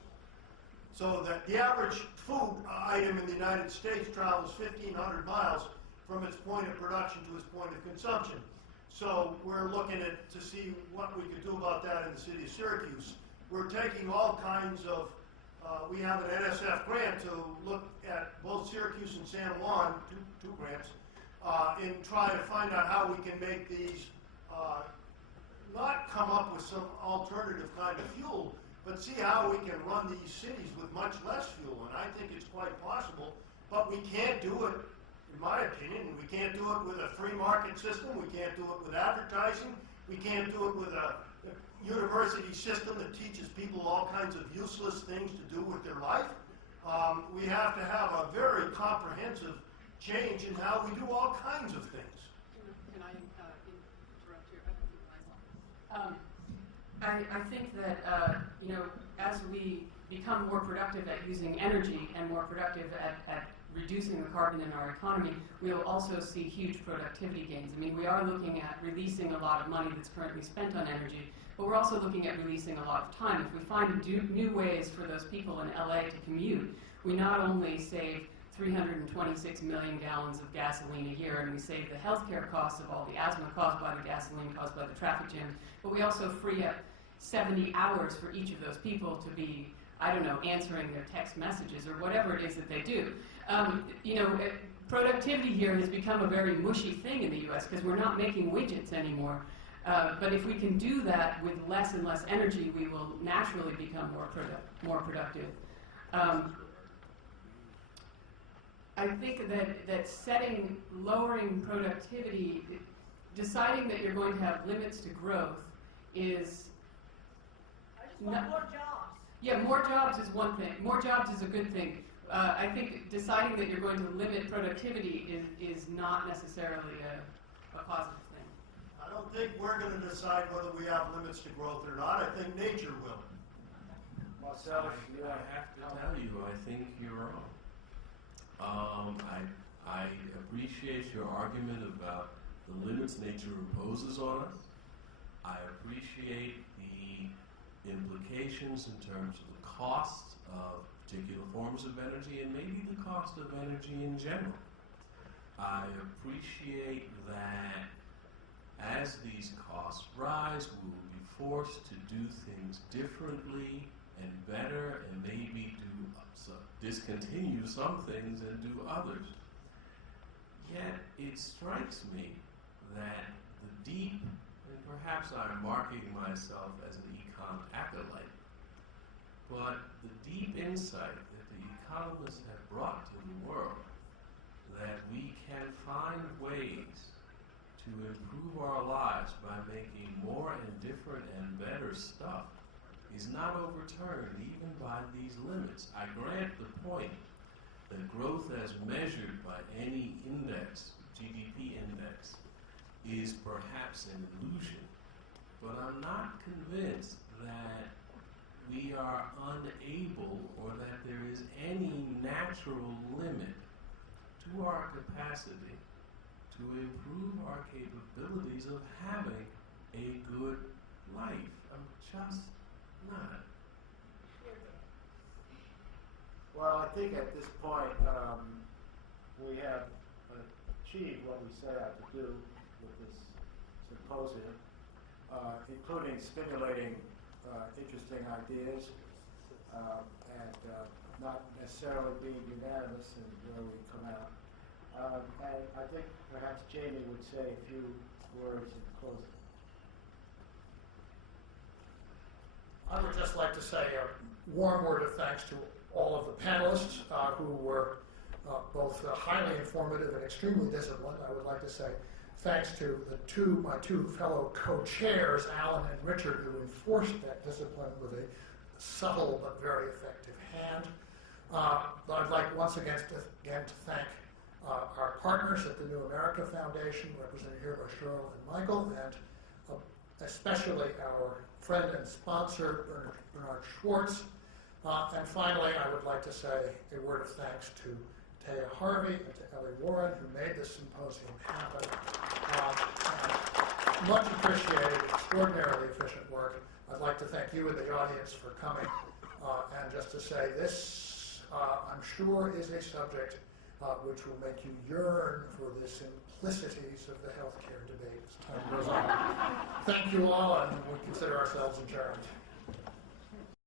So that the average food item in the United States travels 1,500 miles from its point of production to its point of consumption. So we're looking at to see what we could do about that in the city of Syracuse. We're taking all kinds of, we have an NSF grant to look at both Syracuse and San Juan, two grants, and try to find out how we can make these, not come up with some alternative kind of fuel, but see how we can run these cities with much less fuel. And I think it's quite possible, but we can't do it, in my opinion. We can't do it with a free market system. We can't do it with advertising. We can't do it with a university system that teaches people all kinds of useless things to do with their life. We have to have a very comprehensive change in how we do all kinds of things. Can I interrupt you? I think that, as we become more productive at using energy and more productive at reducing the carbon in our economy, we'll also see huge productivity gains. I mean, we are looking at releasing a lot of money that's currently spent on energy, but we're also looking at releasing a lot of time. If we find new ways for those people in LA to commute, we not only save 326 million gallons of gasoline a year, and we save the healthcare costs of all the asthma caused by the gasoline, caused by the traffic jams, but we also free up 70 hours for each of those people to be, I don't know, answering their text messages or whatever it is that they do. Productivity here has become a very mushy thing in the U.S. because we're not making widgets anymore. But if we can do that with less and less energy, we will naturally become more productive. I think that lowering productivity, deciding that you're going to have limits to growth is... I just want more jobs. Yeah, more jobs is one thing. More jobs is a good thing. I think deciding that you're going to limit productivity is not necessarily a positive thing. I don't think we're going to decide whether we have limits to growth or not. I think nature will. Marcellus, I have to tell you, I think you're wrong. I appreciate your argument about the limits nature imposes on us. I appreciate the implications in terms of the cost of particular forms of energy and maybe the cost of energy in general. I appreciate that as these costs rise, we will be forced to do things differently and better, and maybe discontinue some things and do others. Yet it strikes me that the deep, and perhaps I'm marking myself as an econ acolyte, but the deep insight that the economists have brought to the world, that we can find ways to improve our lives by making more and different and better stuff, is not overturned even by these limits. I grant the point that growth as measured by any index, GDP index, is perhaps an illusion. But I'm not convinced that we are unable or that there is any natural limit to our capacity to improve our capabilities of having a good life. I'm just not. Well, I think at this point we have achieved what we set out to do with this symposium, including stimulating interesting ideas and not necessarily being unanimous in where we come out. And I think perhaps Jamie would say a few words in closing. I would just like to say a warm word of thanks to all of the panelists who were both highly informative and extremely disciplined. I would like to say thanks to my two fellow co-chairs, Alan and Richard, who enforced that discipline with a subtle but very effective hand. I'd like once again to thank our partners at the New America Foundation, represented here by Cheryl and Michael, and especially our friend and sponsor, Bernard Schwartz. And finally, I would like to say a word of thanks to Taya Harvey and to Ellie Warren, who made this symposium happen. Much appreciated, extraordinarily efficient work. I'd like to thank you in the audience for coming, and just to say this, I'm sure, is a subject which will make you yearn for the simplicities of the healthcare debate as time goes on. Thank you all, and we consider ourselves adjourned.